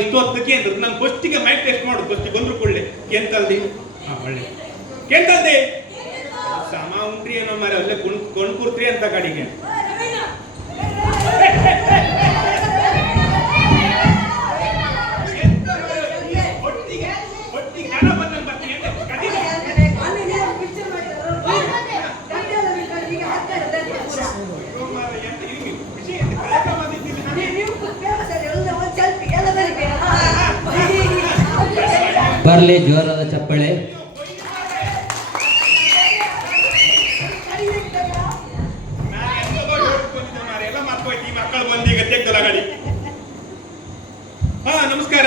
ಇಷ್ಟೊತ್ತಕ್ಕೆ ಅಂದ್ರೆ ನಾನು ಫಸ್ಟಿಗೆ ಮೈಕ್ ಟೆಸ್ಟ್ ಮಾಡು, ಫಸ್ಟಿಗೆ ಬಂದ್ರು ಕೊಳ್ಳೆ ಕೆಂತಲ್ದಿ ಒಳ್ಳೆ ಕೆಂತಲ್ದಿ ಸಮ ಉಂಟ್ರಿ ಏನೋ ಮಾರ ಅಲ್ಲೇ ಕೊಂಡ್ಕೂರ್ತ್ರಿ ಅಂತ ಗಾಡಿಗೆ ಬರ್ಲಿ ಜೋರಾದ ಚಪ್ಪಳೆ. ಮಕ್ಕಳು ಬಂದೀಗ ತೆಗ್ದಲ್ಲ ಗಾಡಿ. ನಮಸ್ಕಾರ.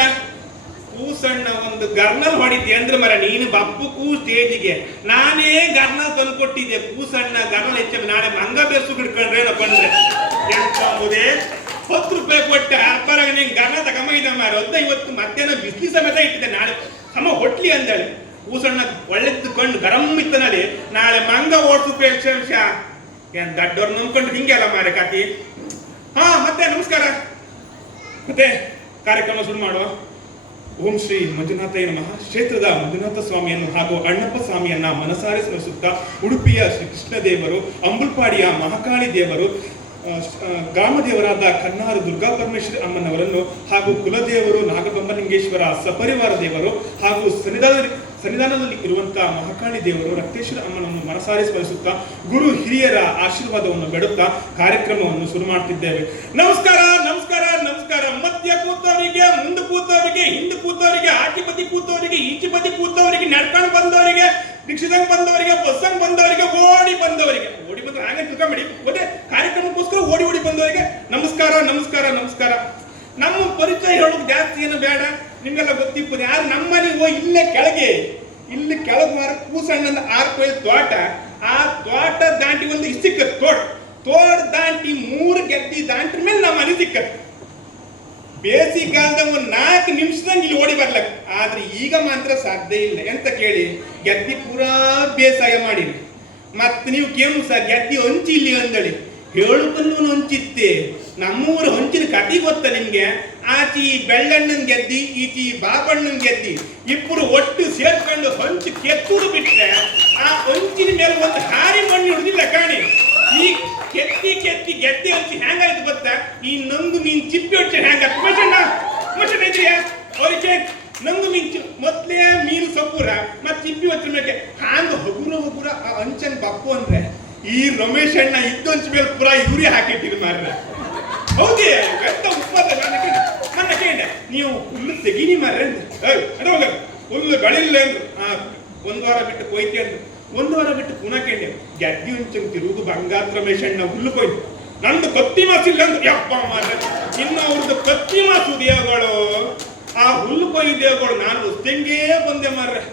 ಕೂಸಣ್ಣ ಒಂದು ಗರ್ನಲ್ ಹೊಡಿದ್ದೆ ಅಂದ್ರೆ ಮರ ನೀನು ಬಪ್ಪಕ್ಕೂ ಸ್ಟೇಜಿಗೆ ನಾನೇ ಗರ್ನಲ್ ತಂದು ಕೊಟ್ಟಿದ್ದೆ. ಕೂಸಣ್ಣ ಗರ್ನಲ್ ಹೆಚ್ಚ ನಾಳೆ ಮಂಗ ಬೆರ್ಸು ಬಿಡ್ಕೊಂಡ್ರೆ ಬಂದ್ರೆ ಎಂಬುದೇ 10 ರೂಪಾಯಿ ಕೊಟ್ಟ ಅಪ್ಪರಾಗ ನಿಂಗೆ ಗರ್ನ ತಗೊಂಬ ಇದ್ದ ಮಾರ 15 ಮಧ್ಯಾಹ್ನ ಬಿಸಿಲಿ ಸಮೇತ ಇಟ್ಟಿದ್ದೆ. ನಾಳೆ ಸಮ ಹೊಟ್ಲಿ ಅಂದೇಳಿ ಕೂಸಣ್ಣ ಒಳ್ಳೆದ್ದು ಕೊಂಡು ಗರಂ ಇತ್ತನಲ್ಲಿ ನಾಳೆ ಮಂಗ ಓಡ್ಸು ಪ್ರೇಕ್ಷ ಏನ್ ದಡ್ಡವ್ರು ನಂಬ್ಕೊಂಡು ಹಿಂಗೆಲ್ಲ ಮಾರ ಕಾತಿ. ಮತ್ತೆ ನಮಸ್ಕಾರ. ಮತ್ತೆ ಕಾರ್ಯಕ್ರಮ ಶುರು ಮಾಡುವ. ಓಂ ಶ್ರೀ ಮಂಜುನಾಥಯ್ಯ ನಮಃ. ಕ್ಷೇತ್ರದ ಮಂಜುನಾಥ ಸ್ವಾಮಿಯನ್ನು ಹಾಗೂ ಅಣ್ಣಪ್ಪ ಸ್ವಾಮಿಯನ್ನ ಮನಸಾರೆ ಸ್ಮರಿಸುತ್ತಾ ಉಡುಪಿಯ ಶ್ರೀ ಕೃಷ್ಣ ದೇವರು, ಅಂಬುಲ್ಪಾಡಿಯ ಮಹಾಕಾಳಿ ದೇವರು, ಗ್ರಾಮದೇವರಾದ ಕನ್ನಾರು ದುರ್ಗಾ ಪರಮೇಶ್ವರಿ ಅಮ್ಮನವರನ್ನು ಹಾಗೂ ಕುಲದೇವರು ನಾಗಬಂಬಲಿಂಗೇಶ್ವರ ಸಪರಿವಾರ ದೇವರು ಹಾಗೂ ಸನ್ನಿಧಾನದಲ್ಲಿ ಇರುವಂತಹ ಮಹಾಕಾಳಿ ದೇವರು ರಕ್ತೇಶ್ವರ ಅಮ್ಮನನ್ನು ಮನಸಾರೆ ಸ್ಮರಿಸುತ್ತಾ ಗುರು ಹಿರಿಯರ ಆಶೀರ್ವಾದವನ್ನು ಬೇಡುತ್ತಾ ಕಾರ್ಯಕ್ರಮವನ್ನು ಶುರು ಮಾಡ್ತಿದ್ದೇವೆ. ನಮಸ್ಕಾರ ನಮಸ್ಕಾರ ನಮಸ್ಕಾರ. ಮಧ್ಯ ಕೂತವರಿಗೆ, ಮುಂದೆ ಕೂತವರಿಗೆ, ಹಿಂದೆ ಕೂತವರಿಗೆ, ಆಚೆ ಬದಿ ಕೂತವರಿಗೆ, ಈಚೆ ಬದಿ ಕೂತವರಿಗೆ, ನಡ್ಕೊಂಡು ಬಂದವರಿಗೆ, ರಿಕ್ಷಾದಂಗ್ ಬಂದವರಿಗೆ, ಬಸ್ಸಂಗ್ ಬಂದವರಿಗೆ, ಓಡಿ ಬಂದವರಿಗೆ, ಓಡಿ ಬಂದ್ರೆ ಹಾಗೆ ತಿಳ್ಕೊಂಬಿಡಿ ಮತ್ತೆ ಕಾರ್ಯಕ್ರಮಕ್ಕೋಸ್ಕರ ಓಡಿ ಬಂದವರಿಗೆ ನಮಸ್ಕಾರ ನಮಸ್ಕಾರ ನಮಸ್ಕಾರ. ನಮ್ಮ ಪರಿಚಯ ಹೇಳೋದು ಜಾಸ್ತಿ ಏನು ಬೇಡ, ನಿಮ್ಗೆಲ್ಲ ಗೊತ್ತಿಪ್ಪದು ಯಾರು. ನಮ್ಮನೆಗೆ ಇಲ್ಲೇ ಕೆಳಗೆ ಇಲ್ಲಿ ಮಾರ ಕೂಸಣ್ಣನ 6 ಕೊಯ್ಲು ತೋಟ. ಆ ತೋಟ ದಾಂಟಿ ಒಂದು ಸಿಕ್ಕತ್ ತೋಟ ದಾಂಟಿ 3 ಗೆದ್ದಿ ದಾಂಟ್ರ ಮೇಲೆ ನಮ್ಮ ಮನೆ ಸಿಕ್ಕತ್. ಬೇಸಿಗೆಗಾಲದ ಒಂದು 4 ನಿಮಿಷದಂಗೆ ಇಲ್ಲಿ ಓಡಿ ಬರ್ಲಕ್. ಆದ್ರೆ ಈಗ ಮಾತ್ರ ಸಾಧ್ಯ ಇಲ್ಲ. ಎಂತ ಕೇಳಿ, ಗೆದ್ದಿ ಪೂರಾ ಬೇಸಾಯ ಮಾಡಿ ಮತ್ತೆ ನೀವು ಕೇಳು ಸರ್ ಗೆದ್ದಿ ಹೊಂಚಿ ಇಲ್ಲಿ ಅಂದಳಿ ಹೇಳುಕಲ್ಲೂ ಹೊಂಚಿತ್ತೆ. ನಮ್ಮೂರು ಹೊಂಚಿನ ಕತಿ ಗೊತ್ತ ನಿಮ್ಗೆ? ಆಚಿ ಬೆಳ್ಳಣ್ಣನ್ ಗೆದ್ದಿ, ಈಚಿ ಬಾಬಣ್ಣನ್ ಗೆದ್ದಿ, ಇಬ್ಬರು ಒಟ್ಟು ಸೇರ್ಕೊಂಡು ಹೊಂಚು ಕೆತ್ತುದು ಬಿಟ್ರೆ ಆ ಹೊಂಚಿನ ಮೇಲೆ ಒಂದು ಹಾರಿ ಮಣ್ಣು ಹಿಡಿದಿಲ್ಲ ಕಾಣಿ. ಈ ಕೆತ್ತಿ ಗೆದ್ದಿ ಹೊಂಚಿ ಹೆಂಗಾಯ್ತು ಗೊತ್ತಾ? ಈ ನಂಗು ಮೀನ್ ಚಿಪ್ಪಿ ಹೊಚ್ಚ ಹೆಂಗ ಮಷಣ ಇದ್ರಿಯಾ ಅವ್ರಿಗೆ ನಂಗು ಮೀನ್ ಮೊದ್ಲೇ ಮೀನು ಸೊಪ್ಪುರ ಮತ್ ಚಿಪ್ಪಿ ಹೊಚ್ಚ ಮೇಲೆ ಹಾಂಗ ಹಗುರ ಆ ಅಂಚನ್ ಬಪ್ಪು ಅಂದ್ರೆ ಈ ರಮೇಶ್ ಅಣ್ಣ ಇದ್ದೊಂಚ ಮೇಲೆ ಪುರಾ ಯೂರಿ ಹಾಕಿಟ್ಟಿರು ಮಾರ್ರೆ. ಹೌದೇ ಎಂತ ಉತ್ಪಾದ ನನ್ನ ಕೇಂಡೆ ನೀವು ಹುಲ್ಲು ತೆಗೀನಿ ಮಾರ್ರೆ ಅಂದ್ರೆ ಹುಲ್ಲು ಬೆಳಿಲ್ಲ ಅಂದ್ರು. 1 ವಾರ ಬಿಟ್ಟು ಕೊಯ್ತಿ ಅಂದ್ರು. 1 ವಾರ ಬಿಟ್ಟು ಪುನಃ ಕೇಂಡೆ ಗೆದ್ದಿ ಒಂಚಂಗ್ ತಿರುಗು ಬಂಗಾರ ರಮೇಶ್ ಅಣ್ಣ ಹುಲ್ಲು ಕೊಯ್ತು. ನಂದು ಕತ್ತಿ ಮಾಸಿಲ್ಲ ಅಂದ್ರು. ಯಪ್ಪ ಮಾರ್ರೆ ಇನ್ನು ಅವ್ರದ್ದು ಕತ್ತಿ ಮಾಸು ದೇವಗಳು, ಆ ಹುಲ್ಲು ಕೊಯ್ಯ ದೇವಗಳು. ನಾನು ರಸ್ತೆಂಗೇ ಬಂದೆ ಮಾರ್ರೆ.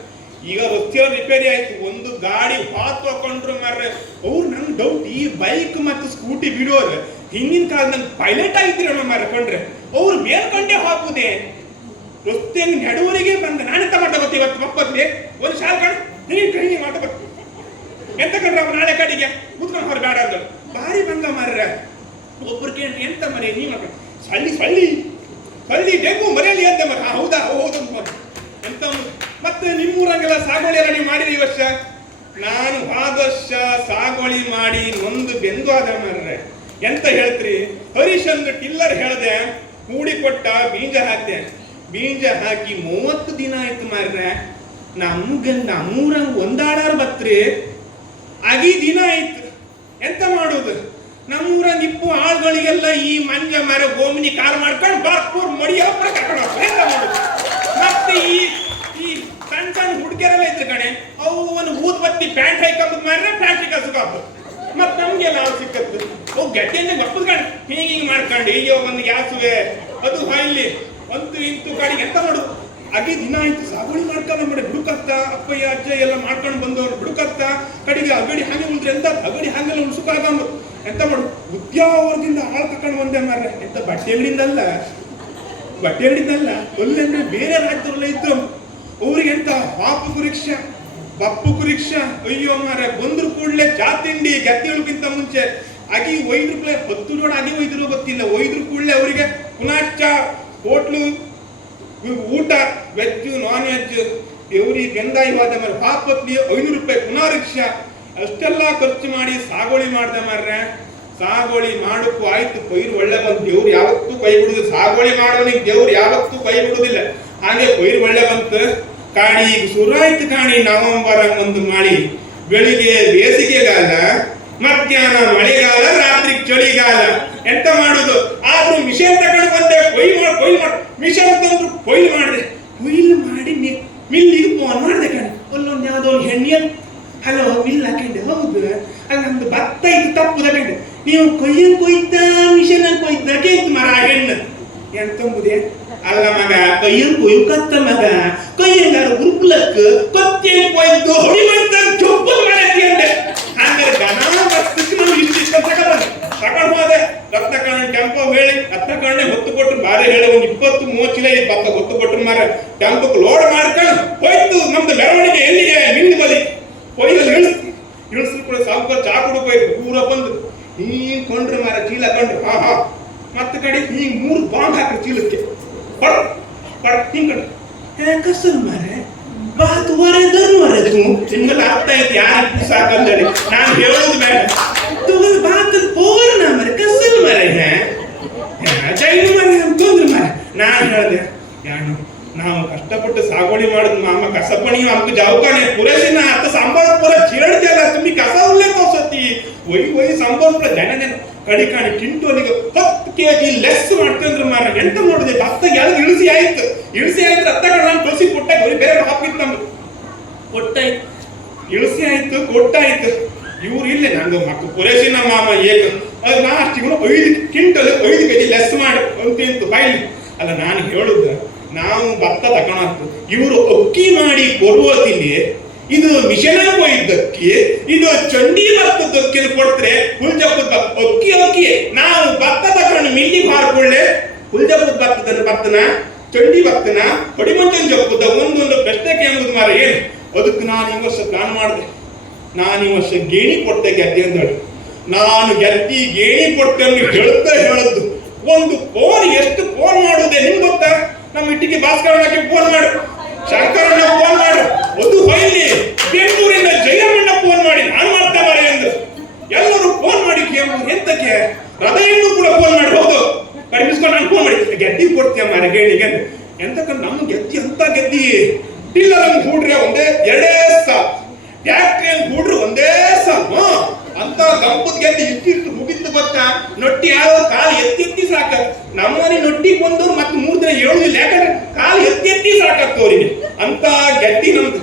ಈಗ ರಸ್ತೆ ರಿಪೇರಿ ಆಯ್ತು, ಒಂದು ಗಾಡಿ ಹಾತ್ ಹಾಕೊಂಡ್ರು ಮಾರ್ರೆ. ಅವ್ರು ನಂಗೆ ಡೌಟ್, ಈ ಬೈಕ್ ಮತ್ತು ಸ್ಕೂಟಿ ಬಿಡೋರು ಹಿಂದಿನ ಕಾಲ ನಂಗೆ ಪೈಲಟ್ ಆಗಿದ್ದೀರಣ್ಣ ಮಾರ್ರೆ ಕೊಂಡ್ರೆ ಅವ್ರು ಮೇಲ್ಕೊಂಡೇ ಹಾಕುದೇ ರಸ್ತೆ ನಡುವರಿಗೆ ಬಂದ. ನಾನೆಂತ ಮಾಡ್ತಾ ಬರ್ತೀವಿ ಇವತ್ತು ಮಪ್ಪತ್ಲಿ ಒಂದು ಶಾಲೆ ಕಣಿ ಮಾಡ್ತಾ ಬರ್ತೀವಿ. ಎಂತ ಕಂಡ್ರ ನಾಳೆ ಕಡೆಗೆ ಕೂತ್ಕೊಂಡು ಹೊರ ಬೇಡ ಅಂದಳು. ಭಾರಿ ಬಂದ ಮಾರ್ರೆ. ಒಬ್ರು ಕೇಳಿ ಎಂತ ಮರಿ ನೀವು ಸಳ್ಳಿ ಡೆಂಗು ಮರೆಯಲಿ ಅಂತ ಮರ. ಹೌದಾ ಹೌದಂತ ಎಂತ. ಮತ್ತೆ ನಿಮ್ಮೂರಂಗೆಲ್ಲ ಸಾಗುವಳಿ ಎಲ್ಲ ನೀವು ಮಾಡಿರಿ ಈ ವರ್ಷ? ನಾನು ಹೋದ ವರ್ಷ ಸಾಗುವಳಿ ಮಾಡಿ ನೊಂದು ಬೆಂದು ಆದ ಮಾರ್ರೆ. ಎಂತ ಹೇಳ್ತ್ರಿ, ಹರೀಶ್ ಅಂದು ಟಿಲ್ಲರ್ ಹೇಳ್ದೆ, ಕೂಡಿ ಕೊಟ್ಟ ಬೀಜ ಹಾಕ್ದೆ. ಬೀಜ ಹಾಕಿ 30 ದಿನ ಆಯ್ತು ಮಾರ್ರೆ. ನಮ್ಮೂರಂಗ ಒಂದಾಡಾರು ಬತ್ರಿ ಆಗಿ ದಿನ ಆಯ್ತು. ಎಂತ ಮಾಡುದು? ನಮ್ಮೂರಂಗ ಇಪ್ಪು ಆಳುಗಳಿಗೆಲ್ಲ ಈ ಮಂಜ ಮರ ಗೋಮಿನಿ ಕಾರ್ ಮಾಡ್ಕೊಂಡು ಬಾರ್ಪೂರ್ ಮಡಿ ಹಬ್ಬ ಕರ್ಕೊಂಡು ಹೋಗ್ತಾರೆ. ಎಂತ ಮಾಡುದು? ಮತ್ತೆ ಈ ಸಣ್ಣ ಹುಡುಗಿಯರೆಲ್ಲ ಇದ್ರು ಕಣೆ, ಅವು ಒಂದು ಊದ್ ಬತ್ತಿ ಪ್ಯಾಂಟ್ ಹಾಕೊಂಬದ್ ಮಾರ್ರೆ ಪ್ಲಾಸ್ಟಿಕ್ ಹಸುಗಾಪ. ಮತ್ ನಮ್ಗೆಲ್ಲ ಅವ್ರು ಸಿಕ್ಕತ್ತು. ಅವು ಗಟ್ಟಿಯಿಂದ ಗಪ್ಪದ್ಕೊಂಡು ಹಿಂಗೆ ಮಾಡ್ಕೊಂಡು ಅಯ್ಯೋ ಒಂದು ಗ್ಯಾಸುವೆ ಅದು ಇಲ್ಲಿ ಒಂದು ಇಂತು ಗಾಡಿಗೆ ಎಂತ ಮಾಡುದು? ಅದೇ ದಿನ ಆಯ್ತು ಸಾಗುವಳಿ ಮಾಡ್ಕೊಂಡು ಮಾಡಿ ಬುಡುಕತ್ತ ಅಪ್ಪಯ್ಯ ಅಜ್ಜ ಎಲ್ಲ ಮಾಡ್ಕೊಂಡು ಬಂದವರು ಬುಡುಕತ್ತ ಕಡೆಗೆ ಅಗಡಿ ಹಾಗೆ ಉಳಿದ್ರೆ ಎಂತ ಅಗಡಿ ಹಾಗೆಲ್ಲ ಉಳ್ಸುಕಾಗಂಬ. ಎಂತ ಮಾಡು? ಉದ್ಯಾವರ್ಗದಿಂದ ಹಾಳು ತಕೊಂಡು ಬಂದೆ ಮಾರ್ರೆ. ಎಂತ ಬಟ್ಟೆ ಅಂಗಡಿಯಿಂದಲ್ಲ ಒಳ್ಳೆ ಬೇರೆ ರಾಜ್ಯದಲ್ಲ ಇದ್ರು. ಅವ್ರಿಗೆ ಎಂತ ಬಪ್ಪು ಕುರಿಕ್ಷ ಅಯ್ಯೋ ಮಾರ್ರೆ. ಬಂದ್ರು ಕೂಡಲೇ ಜಾತಿಂಡಿ ಗೆದ್ದೆಗಳಿಗಿಂತ ಮುಂಚೆ ಅಗಿ ಒಯ್ದ್ರು 10 ಜೋಡ ಅಗಿ ಒಯ್ದ್ರು ಗೊತ್ತಿಲ್ಲ. ಒಯ್ದ್ರು ಕೂಡಲೇ ಅವರಿಗೆ ಪುನಃ ಹೋಟ್ಲು ಊಟ ವೆಜ್ ನಾನ್ ವೆಜ್ ಎವ್ರಿ ಬೆಂದಾಯಿವಾದ ಮಾರ ಪಾಪತ್ಲಿ 500 ರೂಪಾಯಿ ಪುನಃ ರಿಕ್ಷಾ ಅಷ್ಟೆಲ್ಲ ಖರ್ಚು ಮಾಡಿ ಸಾಗೋಳಿ ಮಾಡ್ದೆ ಮಾರ್ರೆ. ಸಾಗೋಳಿ ಮಾಡಕ್ಕೂ ಆಯ್ತು, ಪೈರು ಒಳ್ಳೆ ಬಂತು, ದೇವ್ರು ಯಾವತ್ತೂ ಕೈ ಬಿಡುದಿಲ್ಲ. ಸಾಗೋಳಿ ಮಾಡೋನಿಗೆ ದೇವ್ರು ಯಾವತ್ತೂ ಕೈ ಬಿಡುದಿಲ್ಲ. ಹಾಗೆ ಪೈರು ಒಳ್ಳೆ ಬಂತು. ಕಾಣಿ ಈಗ ಶುರು ಆಯ್ತು ಕಾಣಿ ನವೆಂಬರ್ ಒಂದು ಮಾಡಿ. ಬೆಳಿಗ್ಗೆ ಬೇಸಿಗೆಗಾಲ, ಮಧ್ಯಾಹ್ನ ಮಳೆಗಾಲ, ರಾತ್ರಿ ಚಳಿಗಾಲ. ಎಂತ ಮಾಡುದು? ಆದ್ರೂ ಮಿಷನ್ ತಗೊಂಡು ಬಂದೆ, ಕೊಯ್ಲು ಮಾಡಿ ಮಿಷನ್ ತಂದ್ರು ಕೊಯ್ಲು ಮಾಡಿದೆ. ಕೊಯ್ಲು ಮಾಡಿ ಮಿಲ್ಲಿಗೆ ಫೋನ್ ಮಾಡಿದೆ ಕಾಣಿ. ಅಲ್ಲೊಂದು ಯಾವ್ದೋ ಒಂದು ಹೆಣ್ಣಿಯ ಹಲೋ ಮಿಲ್ ಹಾಕೊಂಡೆ. ಹೌದು, ಅಲ್ಲಿ ನಮ್ದು ಭತ್ತ ಇದು ತಪ್ಪು ತಗೊಂಡೆ. ನೀವು ಕೊಯ್ದ ಮಿಷನ್ ಕೊಯ್ದಕ್ಕೆ ಇತ್ತು ಮರ ಹೆಣ್ಣು ಎಂತಂಬುದೇ ಅಲ್ಲ ಮಗ. ಕೊಯ್ಯು ಕತ್ತ ಮಗ, ಕೊಯ್ಯಂಗಾರ ಉರುಪ್ಲಕ್ ಕೊತ್ತೇನು ಕೊಯ್ದು ಹೊಡಿ ಮಾಡ್ತ ಚೊಪ್ಪ ಮಾಡೈತಿ ಅಂದೆ. ಹಂಗಾರೆ ಗನ ಬಸ್ತಕ್ಕೆ ನಾವು ಇಷ್ಟ ತಗೊಂಡು ಹೋದೆ. ರಕ್ತ ಕಣ್ಣ ಟೆಂಪೋ ಹೇಳಿ ರಕ್ತ ಕಣ್ಣೆ ಹೊತ್ತು ಕೊಟ್ರು. ಬಾರಿ ಹೇಳಿ ಒಂದು 20-30 ಚೀಲ ಭತ್ತ ಹೊತ್ತು ಕೊಟ್ರು ಮಾರ. ಟೆಂಪೋಕ್ ಲೋಡ್ ಮಾಡ್ಕೊಂಡು ಹೋಯ್ತು. ನಮ್ದು ಮೆರವಣಿಗೆ ಎಲ್ಲಿಗೆ ಮಿಂದು ಬದಿ ಕೊಯ್ದಲ್ಲಿ ಇಳಿಸ್ರು ಕೂಡ ಸಾವುಕಾರ ಚಾ ಕುಡ್ಕೋಯ್ತು. ಪೂರ ಬಂದು ಹೀಗ್ ಕೊಂಡ್ರು ಮಾರ, ಚೀಲ ಕೊಂಡ್ರು. ಹಾ ಮತ್ತೆ ಕಡೆ ಹೀಗ್ 3 ಬಾಂಬ್ ಹಾಕ್ರಿ ಚೀಲಕ್ಕೆ. ಹಿಂಗ್ ಕಂಡ್ರು ಕಸಲ್ ಮಾರೆ ಬಾತ್ ವರೆದು ನಿಮ್ಗೆಲ್ಲ ಅರ್ಥ ಆಯ್ತು ಯಾರು ಸಾಕಂತೇಳಿ. ನಾನು ಹೇಳೋದು ಬೇಡ. ಬಾತ್ ಪೋರ್ನ ಮರೆ ಕಸಲ್ ಮರೆ ಚೈನು ಮರೆ ಅಂತಂದ್ರು ಮಾರೆ. ನಾನು ಹೇಳ್ದೆ ಯಾನು ನಾವು ಕಷ್ಟಪಟ್ಟು ಸಾಗುವಳಿ ಮಾಡುದು ಮಾಮ ಕಸಪಣಿ ಆಮಕು ಜಾವಕಾನೆ ಪುರೇಸಿನ ಅತ್ತ ಸಂಬಳಪುರ ಚೇಳ್ತಿಯಲ್ಲ ತುಂಬಿ ಕಸ ಉಳ್ಳೆ ತೋರ್ಸತಿ ಒಯ್ ಸಂಬಳಪುರ ಜನ ಕಡಿಕಾಣಿ ಕಿಂಟೋಲಿಗೆ 10 kg ಲೆಸ್ ಮಾಡ್ತಂದ್ರು ಮಾರ. ಎಂತ ಮಾಡುದೆ? ಭತ್ತ ಯಾವ್ದು ಇಳಿಸಿ ಆಯ್ತು ರತ್ತ ಕಡೆ ನಾನು ಕಳಿಸಿ ಕೊಟ್ಟಾಯ್ತು. ಅವ್ರಿಗೆ ಬೇರೆ ಹಾಕಿತ್ತು ನಮ್ದು ಕೊಟ್ಟಾಯ್ತು, ಇಳಿಸಿ ಆಯ್ತು, ಕೊಟ್ಟಾಯ್ತು. ಇವ್ರು ಇಲ್ಲೇ ನಂದು ಮಕ್ಕ ಪುರೇಸಿನ ಮಾಮ ಏಕ ಅದು ಲಾಸ್ಟಿಗೂ 5 ಕ್ವಿಂಟಲ್ 5 kg ಲೆಸ್ ಮಾಡಿ ಅಂತಿಂತು ಬಾಯ್ಲಿ. ಅಲ್ಲ ನಾನು ಹೇಳುದ, ನಾವು ಭತ್ತ ತಗೊಳತ್ತು, ಇವರು ಅಕ್ಕಿ ಮಾಡಿ ಕೊಡುವತಿಲ್ಲಿ. ಇದು ಮಿಷನ ಕೊಯ್ದಕ್ಕಿ, ಇದು ಚಂಡಿ ಭತ್ತದಕ್ಕಿ ಕೊಡ್ತಾರೆ. ಹುಲ್ಜಪ್ಪದ ಅಕ್ಕಿ ನಾವು ಭತ್ತ ತಗೊಂಡು ಮಿಲ್ಲಿಗೆ ಹಾರ್ಕೊಳ್ಳೆ. ಹುಲ್ಜಪ್ಪದ ಭತ್ತನ ಚಂಡಿ ಭತ್ತನ ಹೊಡಿಮಂಚನ್ ಜಪ್ಪದ ಒಂದೊಂದು ಪ್ರಶ್ನೆಗೆ ಎಂಬುದು ಮಾರ. ಏನು ಅದಕ್ಕೆ ನಾನು ಈ ವರ್ಷ ಪ್ಲಾನ್ ಮಾಡಿದೆ. ನಾನು ಈ ವರ್ಷ ಗೇಣಿ ಕೊಡ್ತೆ ಗೆದ್ದೆ ಅಂತ ಹೇಳಿ. ನಾನು ಗೆದ್ದಿ ಗೇಣಿ ಕೊಡ್ತೆ ಅಂತ ಹೇಳದ್ದು. ಒಂದು ಫೋನ್ ಎಷ್ಟು ಫೋನ್ ಮಾಡುವುದೇ ನಿಮ್ಗೆ ಗೊತ್ತಾ? ನಮ್ಮ ಇಟ್ಟಿಗೆ ಭಾಸ್ಕರಣ್ಣಕ್ಕೆ ಫೋನ್ ಮಾಡು, ಶಂಕರಣ್ಣ ಫೋನ್ ಮಾಡು, ಅದು ಹೊಯ್ಲಿ ಬೆಂಗಳೂರಿನ ಜಯಮಣ್ಣ ಫೋನ್ ಮಾಡಿ ನಾನು ಮಾಡ್ತಾ ಮಾರೆ ಎಂದು ಎಲ್ಲರೂ ಫೋನ್ ಮಾಡಿ ಎಂತಕ್ಕೆ ಹೃದಯನ್ನು ಕೂಡ ಫೋನ್ ಮಾಡಿ ಹೌದು ಕಡಿಮಿಸ್ಕೊಂಡು ನಾನು ಫೋನ್ ಮಾಡಿ ಗೆದ್ದಿ ಕೊಡ್ತೀಯ ಮಾರೆ ಗೇಣಿಗೆ ಎಂತಕ್ಕ ನಮ್ಮ ಗೆದ್ದಿ ಅಂತ ಗೆದ್ದಿ ಟಿಲ್ಲರ್ ಹೂಡ್ರೆ ಒಂದೇ 2 ಸಾಲ, ಟ್ಯಾಕ್ಟ್ರಿಯಲ್ಲಿ ಹೂಡ್ರು ಒಂದೇ ಸಾಲ. ಅಂತ ಗಂಪದ ಗೆದ್ದಿ ಇಷ್ಟಿಷ್ಟು ಮುಗಿದ್ದು ಗೊತ್ತಾ? ನೊಟ್ಟಿ ಯಾವ ಕಾಲು ಎತ್ತಿ ಸಾಕ. ನಮ್ಮನೆ ನೊಟ್ಟಿ ಬಂದವ್ರು ಮತ್ತೆ 3 ದಿನ ಹೇಳುದಿಲ್ಲ, ಯಾಕಂದ್ರೆ ಕಾಲು ಎತ್ತಿ ಸಾಕತ್ತು ಅವರಿಗೆ. ಅಂತ ಗೆದ್ದಿ ನಮ್ದು.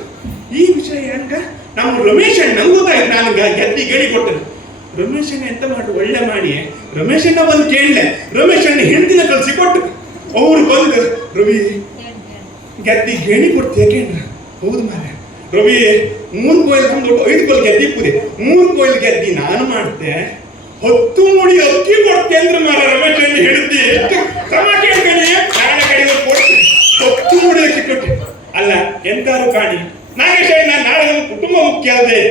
ಈ ವಿಷಯ ಹೆಂಗ ನಮ್ಮ ರಮೇಶ್ ಅಣ್ಣ ನಂಗೆ ಗೊತ್ತಾಯ್ತು. ನಾನು ಗೆದ್ದಿ ಗೇಣಿ ಕೊಟ್ಟೆ. ರಮೇಶ್ ಅಣ್ಣ ಎಂತ ಮಾಡಿ ಒಳ್ಳೆ ಮಾಡಿ ರಮೇಶ್ ಅಣ್ಣ ಬಂದು ಕೇಳಿದೆ. ರಮೇಶ್ ಅಣ್ಣ ಹೆಂಡತಿನ ಕಳ್ಸಿ ಕೊಟ್ಟು ಅವ್ರು ಬಂದು ರವಿ ಗೆದ್ದಿ ಗೇಣಿ ಕೊಡ್ತೀಯ ಕೇಂದ್ರ. ಹೌದು ಮಾರ ರವಿ 3 ಕೊಯ್ಲು ನಮ್ದು 5 ಕೊಯ್ಲು ಗೆದ್ದಿ ಪೂರಿ 3 ಕೊಯ್ಲು ಗೆದ್ದಿ ನಾನು ಮಾಡ್ತೆ 10 ಮುಡಿ ಅಕ್ಕಿ ಕೊಡ್ತೆ ಅಂದ್ರೆ ಮಾರ ರಮೇಶ್ ಅಣ್ಣ ಹೇಳ್ತಿ ಎಷ್ಟು ಟಮಾಟೆ ಅಂತಾನೆ ನಾಳೆ ಕಡೆಗೆ ಕೊಡ್ತೆ 10 ಮುಡಿ ಅಕ್ಕಿ ಕೊಟ್ಟೆ. ಅಲ್ಲ ಎಂತಾರು ಕಾಣಿ ನಾಗೇಶ್ ಅಣ್ಣ ನಾಳೆ ನಮ್ಮ ಕುಟುಂಬ ಮುಖ್ಯ ಅದೇ.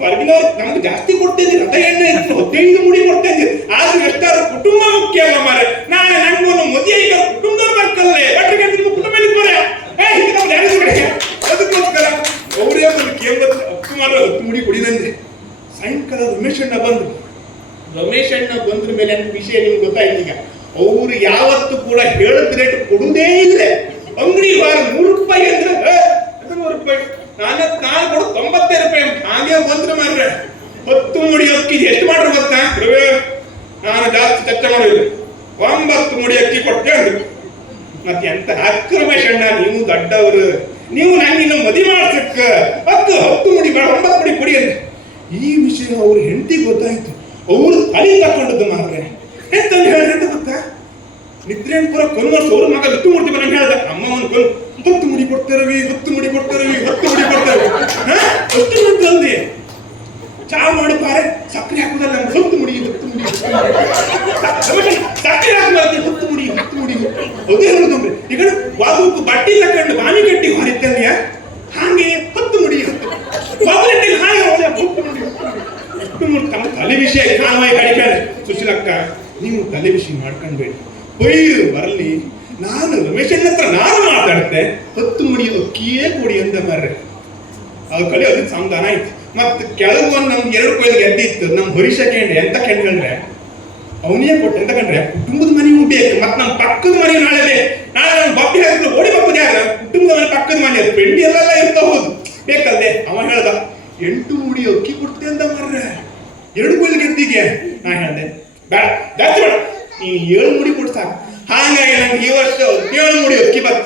ಹೊರಗಿನವ್ರು ನಮ್ಗೆ ಜಾಸ್ತಿ ಕೊಡ್ತೇನೆ, ರಥ ಎಣ್ಣೆ 15 ಮುಡಿ ಕೊಡ್ತೇನೆ. ಆದ್ರೂ ಎಷ್ಟಾದ್ರು ಕುಟುಂಬ ಮುಖ್ಯ ಅಲ್ಲ ಮಾರ. ನಾಳೆ ನಂಗೊಂದು ಮದುವೆ ಈಗ ಕುಟುಂಬದ ಮಕ್ಕಳೇ ಬಟ್ರಿಗೆ ನಿಮ್ಮ ಕುಟುಂಬ ಅದಕ್ಕೋಸ್ಕರ ಅವರೇ ಒಂದು ಕೇಂದ್ರ ಅಪ್ಪು ಮಾಡೋ 10 ಮುಡಿ ಕೊಡಿದಂತೆ. ಸಾಯಂಕಾಲ ರಮೇಶ್ ಅಣ್ಣ ಬಂದ್ರು. ರಮೇಶ್ ಅಣ್ಣ ಬಂದ್ರ ಮೇಲೆ ಅಂತ ವಿಷಯ ನಿಮ್ಗೆ ಗೊತ್ತಾಯ್ತು. ಈಗ ಅವ್ರು ಯಾವತ್ತು ಕೂಡ ಹೇಳಿದ ರೇಟ್ ಕೊಡುವುದೇ ಇಲ್ಲ. ಅಂಗಡಿ ವಾರ 100 ರೂಪಾಯಿ ಅಂದ್ರೆ 100 ರೂಪಾಯಿ ನಾನು ಕೊಡು 95 ರೂಪಾಯಿ ಹಾಗೆ ಬಂದ್ರೆ ಮಾರ್ರೆ 10 ಮುಡಿ ಅಕ್ಕಿ ಎಷ್ಟು ಮಾಡ್ರು ಗೊತ್ತಾ? ನಾನು ಜಾಸ್ತಿ ಚರ್ಚೆ ಮಾಡೋದಿಲ್ಲ. 9 ಮುಡಿ ಅಕ್ಕಿ ಕೊಟ್ಟೆ ಅಂದ್ರು. ಮತ್ತೆ ಎಂತ ಹಕ್ಕ ರಮೇಶ್ ಅಣ್ಣ ನೀವು ದೊಡ್ಡವರು, ನೀವು ನಂಗಿನ್ನು ಮದುವೆ ಮಾಡ್ಸಕ್ಕ 10 ಮುಡಿ ಬೇಡ 9 ಮುಡಿ ಕೊಡಿ ಅಂದ್ರೆ. ಈ ವಿಷಯ ಅವ್ರ ಹೆಂಡತಿ ಗೊತ್ತಾಯ್ತು. ಅವ್ರು ತಲೆ ತಕೊಂಡದ್ದು ಮಾರ್ರೆ ಎಂತಂದು ಹೇಳಿದ್ರೆ ಅಂತ ಗೊತ್ತಾ? ನಿದ್ರೇನ್ ಪುರ ಕೊನ್ವರ್ಸ್ ಅವ್ರ ಮಗ 10 ಮೂರ್ತಿ ಬರಂಗ ಹೇಳ್ದ. ಅಮ್ಮವನ್ನು ಕೊಲ್ 10 ಮುಡಿ ಕೊಡ್ತಾರವಿ 10 ಮುಡಿ ಕೊಡ್ತಾರವಿ 10 ಮುಡಿ ಕೊಡ್ತಾರವಿ. ಅಷ್ಟು ಮಂದಿ ಚಾ ಮಾಡುತ್ತಾರೆ ಸಕ್ಕರೆ ಹಾಕುದಲ್ಲ 10 ಮುಡಿ 10 ಮುಡಿ ಸಕ್ಕರೆ ಹಾಕುತ್ತೆ 10 ಮುಡಿ 10 ಮುಡಿ ಅದೇ ಹೇಳುದು. ಈಗ ಬಾಬುಕು ಬಟ್ಟಿ ತಕೊಂಡು ಬಾವಿ ಕಟ್ಟಿ ಹೊರಿತಲ್ಯ ಹಾಗೆ 10 ಮುಡಿ ಬಾಬುಟ್ಟಿ ಹಾಗೆ 10 ಮುಡಿ ತಮ್ಮ ತಲೆ ವಿಷಯ ಕಾಣವಾಯಿ ಕಡಿಕಾರೆ. ಸುಶೀಲಕ್ಕ ನೀವು ತಲೆ ವಿಷಯ ಮಾಡ್ಕೊಂಡ್ಬೇಡಿ, ಬೈರು ಬರಲಿ. ನಾನು ರಮೇಶನ್ ಹತ್ರ ನಾನು ಮಾತಾಡ್ತೇನೆ. ಹೇಳ್ತೆ 10 ಮುಡಿ ಅಕ್ಕಿಯೇ ಕೊಡಿ ಅಂತ ಮಾರ್ರೆ. ಅದು ಕಡೆ ಅದಕ್ಕೆ ಸಮಾಧಾನ ಆಯ್ತು. ಮತ್ತೆ ಕೆಳಗೆ ಒಂದು ನಮ್ಗೆ 2 ಕೊಯ್ಲು ಗೆದ್ದೆ ಇತ್ತು. ನಮ್ಮ ಹರೀಶ ಕೇಂದ್ರ ಎಂತ ಕೇಂದ್ರೆ ಅವನಿಗೆ ಕೊಟ್ಟೆ ಅಂತ ಕಂಡ್ರೆ ಕುಟುಂಬದ ಮನೆಯೂ ಬೇಕು. ಮತ್ತೆ ನಮ್ಮ ಪಕ್ಕದ ಮನೆ ನಾಳೆ ನಮ್ಮ ಬಪ್ಪಿ ಹಾಕಿದ್ರು ಓಡಿ ಬಪ್ಪದ ಯಾರ ಕುಟುಂಬದ ಮನೆ ಪಕ್ಕದ ಮನೆ ಅದು ಬೆಂಡಿ ಎಲ್ಲೆಲ್ಲ ಇರ್ತಾ ಹೋದು ಬೇಕಲ್ಲದೆ. ಅವ ಹೇಳ್ದ 8 ಮುಡಿ ಅಕ್ಕಿ ಕೊಡ್ತೆ ಅಂತ ಮಾರ್ರೆ 2 ಕೊಯ್ಲು ಗೆದ್ದಿಗೆ. ನಾ ಹೇಳ್ದೆ ಬೇಡ ಜಾಸ್ತಿ ಬೇಡ, ನೀನು 7 ಮುಡಿ ಕೊಟ್ಟು ಸಾಕು. ಹಾಗಾಗಿ ನಂಗೆ ಈ ವರ್ಷ 7 ಮುಡಿ ಅಕ್ಕಿ ಬತ್ತು.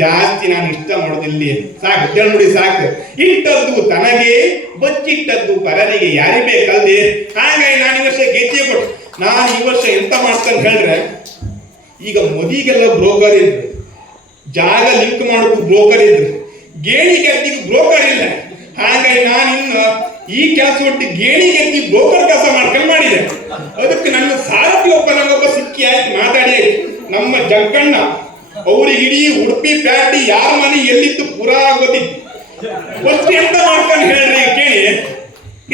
ಜಾಸ್ತಿ ನಾನು ಇಷ್ಟ ಮಾಡೋದಿಲ್ಲಿ, ಸಾಕು 7 ಮುಡಿ ಸಾಕು. ಇಟ್ಟದ್ದು ತನಗೆ ಬಚ್ಚಿಟ್ಟದ್ದು ಪರರಿಗೆ ಯಾರಿ ಬೇಕಲ್ದೆ. ಹಾಗಾಗಿ ನಾನು ಈ ವರ್ಷ ಗೆಜ್ಜೆ ಕೊಟ್ಟು ನಾನು ಈ ವರ್ಷ ಎಂತ ಮಾಡ್ತಾನೆ ಹೇಳ್ರೆ, ಈಗ ಮದಿಗೆಲ್ಲ ಬ್ರೋಕರ್ ಇದ್ರು, ಜಾಗ ಲಿಂಕ್ ಮಾಡೋದು ಬ್ರೋಕರ್ ಇದ್ರು, ಗೇಣಿ ಗೆದ್ದಿಗೆ ಬ್ರೋಕರ್ ಇಲ್ಲ. ಹಾಗಾಗಿ ನಾನು ಇನ್ನು ಈ ಕೆಲಸ ಒಟ್ಟು ಗೇಣಿ ಗೆದ್ದಿ ಬ್ರೋಕರ್ ಕೆಲಸ ಮಾಡ್ಕೊಂಡು ಮಾಡಿದೆ. ಅದಕ್ಕೆ ನನ್ನ ಸಾರಥಿ ನಂಗೊಬ್ಬ ಸಿಕ್ಕಿ ಆಯ್ತು, ಮಾತಾಡಿ ಆಯ್ತು. ನಮ್ಮ ಜಗ್ಗಣ್ಣ ಅವ್ರಿಗೆ ಇಡೀ ಉಡುಪಿ ಪ್ಯಾಟಿ ಯಾರ ಮನೆ ಎಲ್ಲಿತ್ತು ಪೂರಾ ಗೊತ್ತಿತ್ತು. ಫಸ್ಟ್ ಎಂತ ಮಾಡ್ಕೊಂಡು ಹೇಳ್ರಿ ಕೇಳಿ,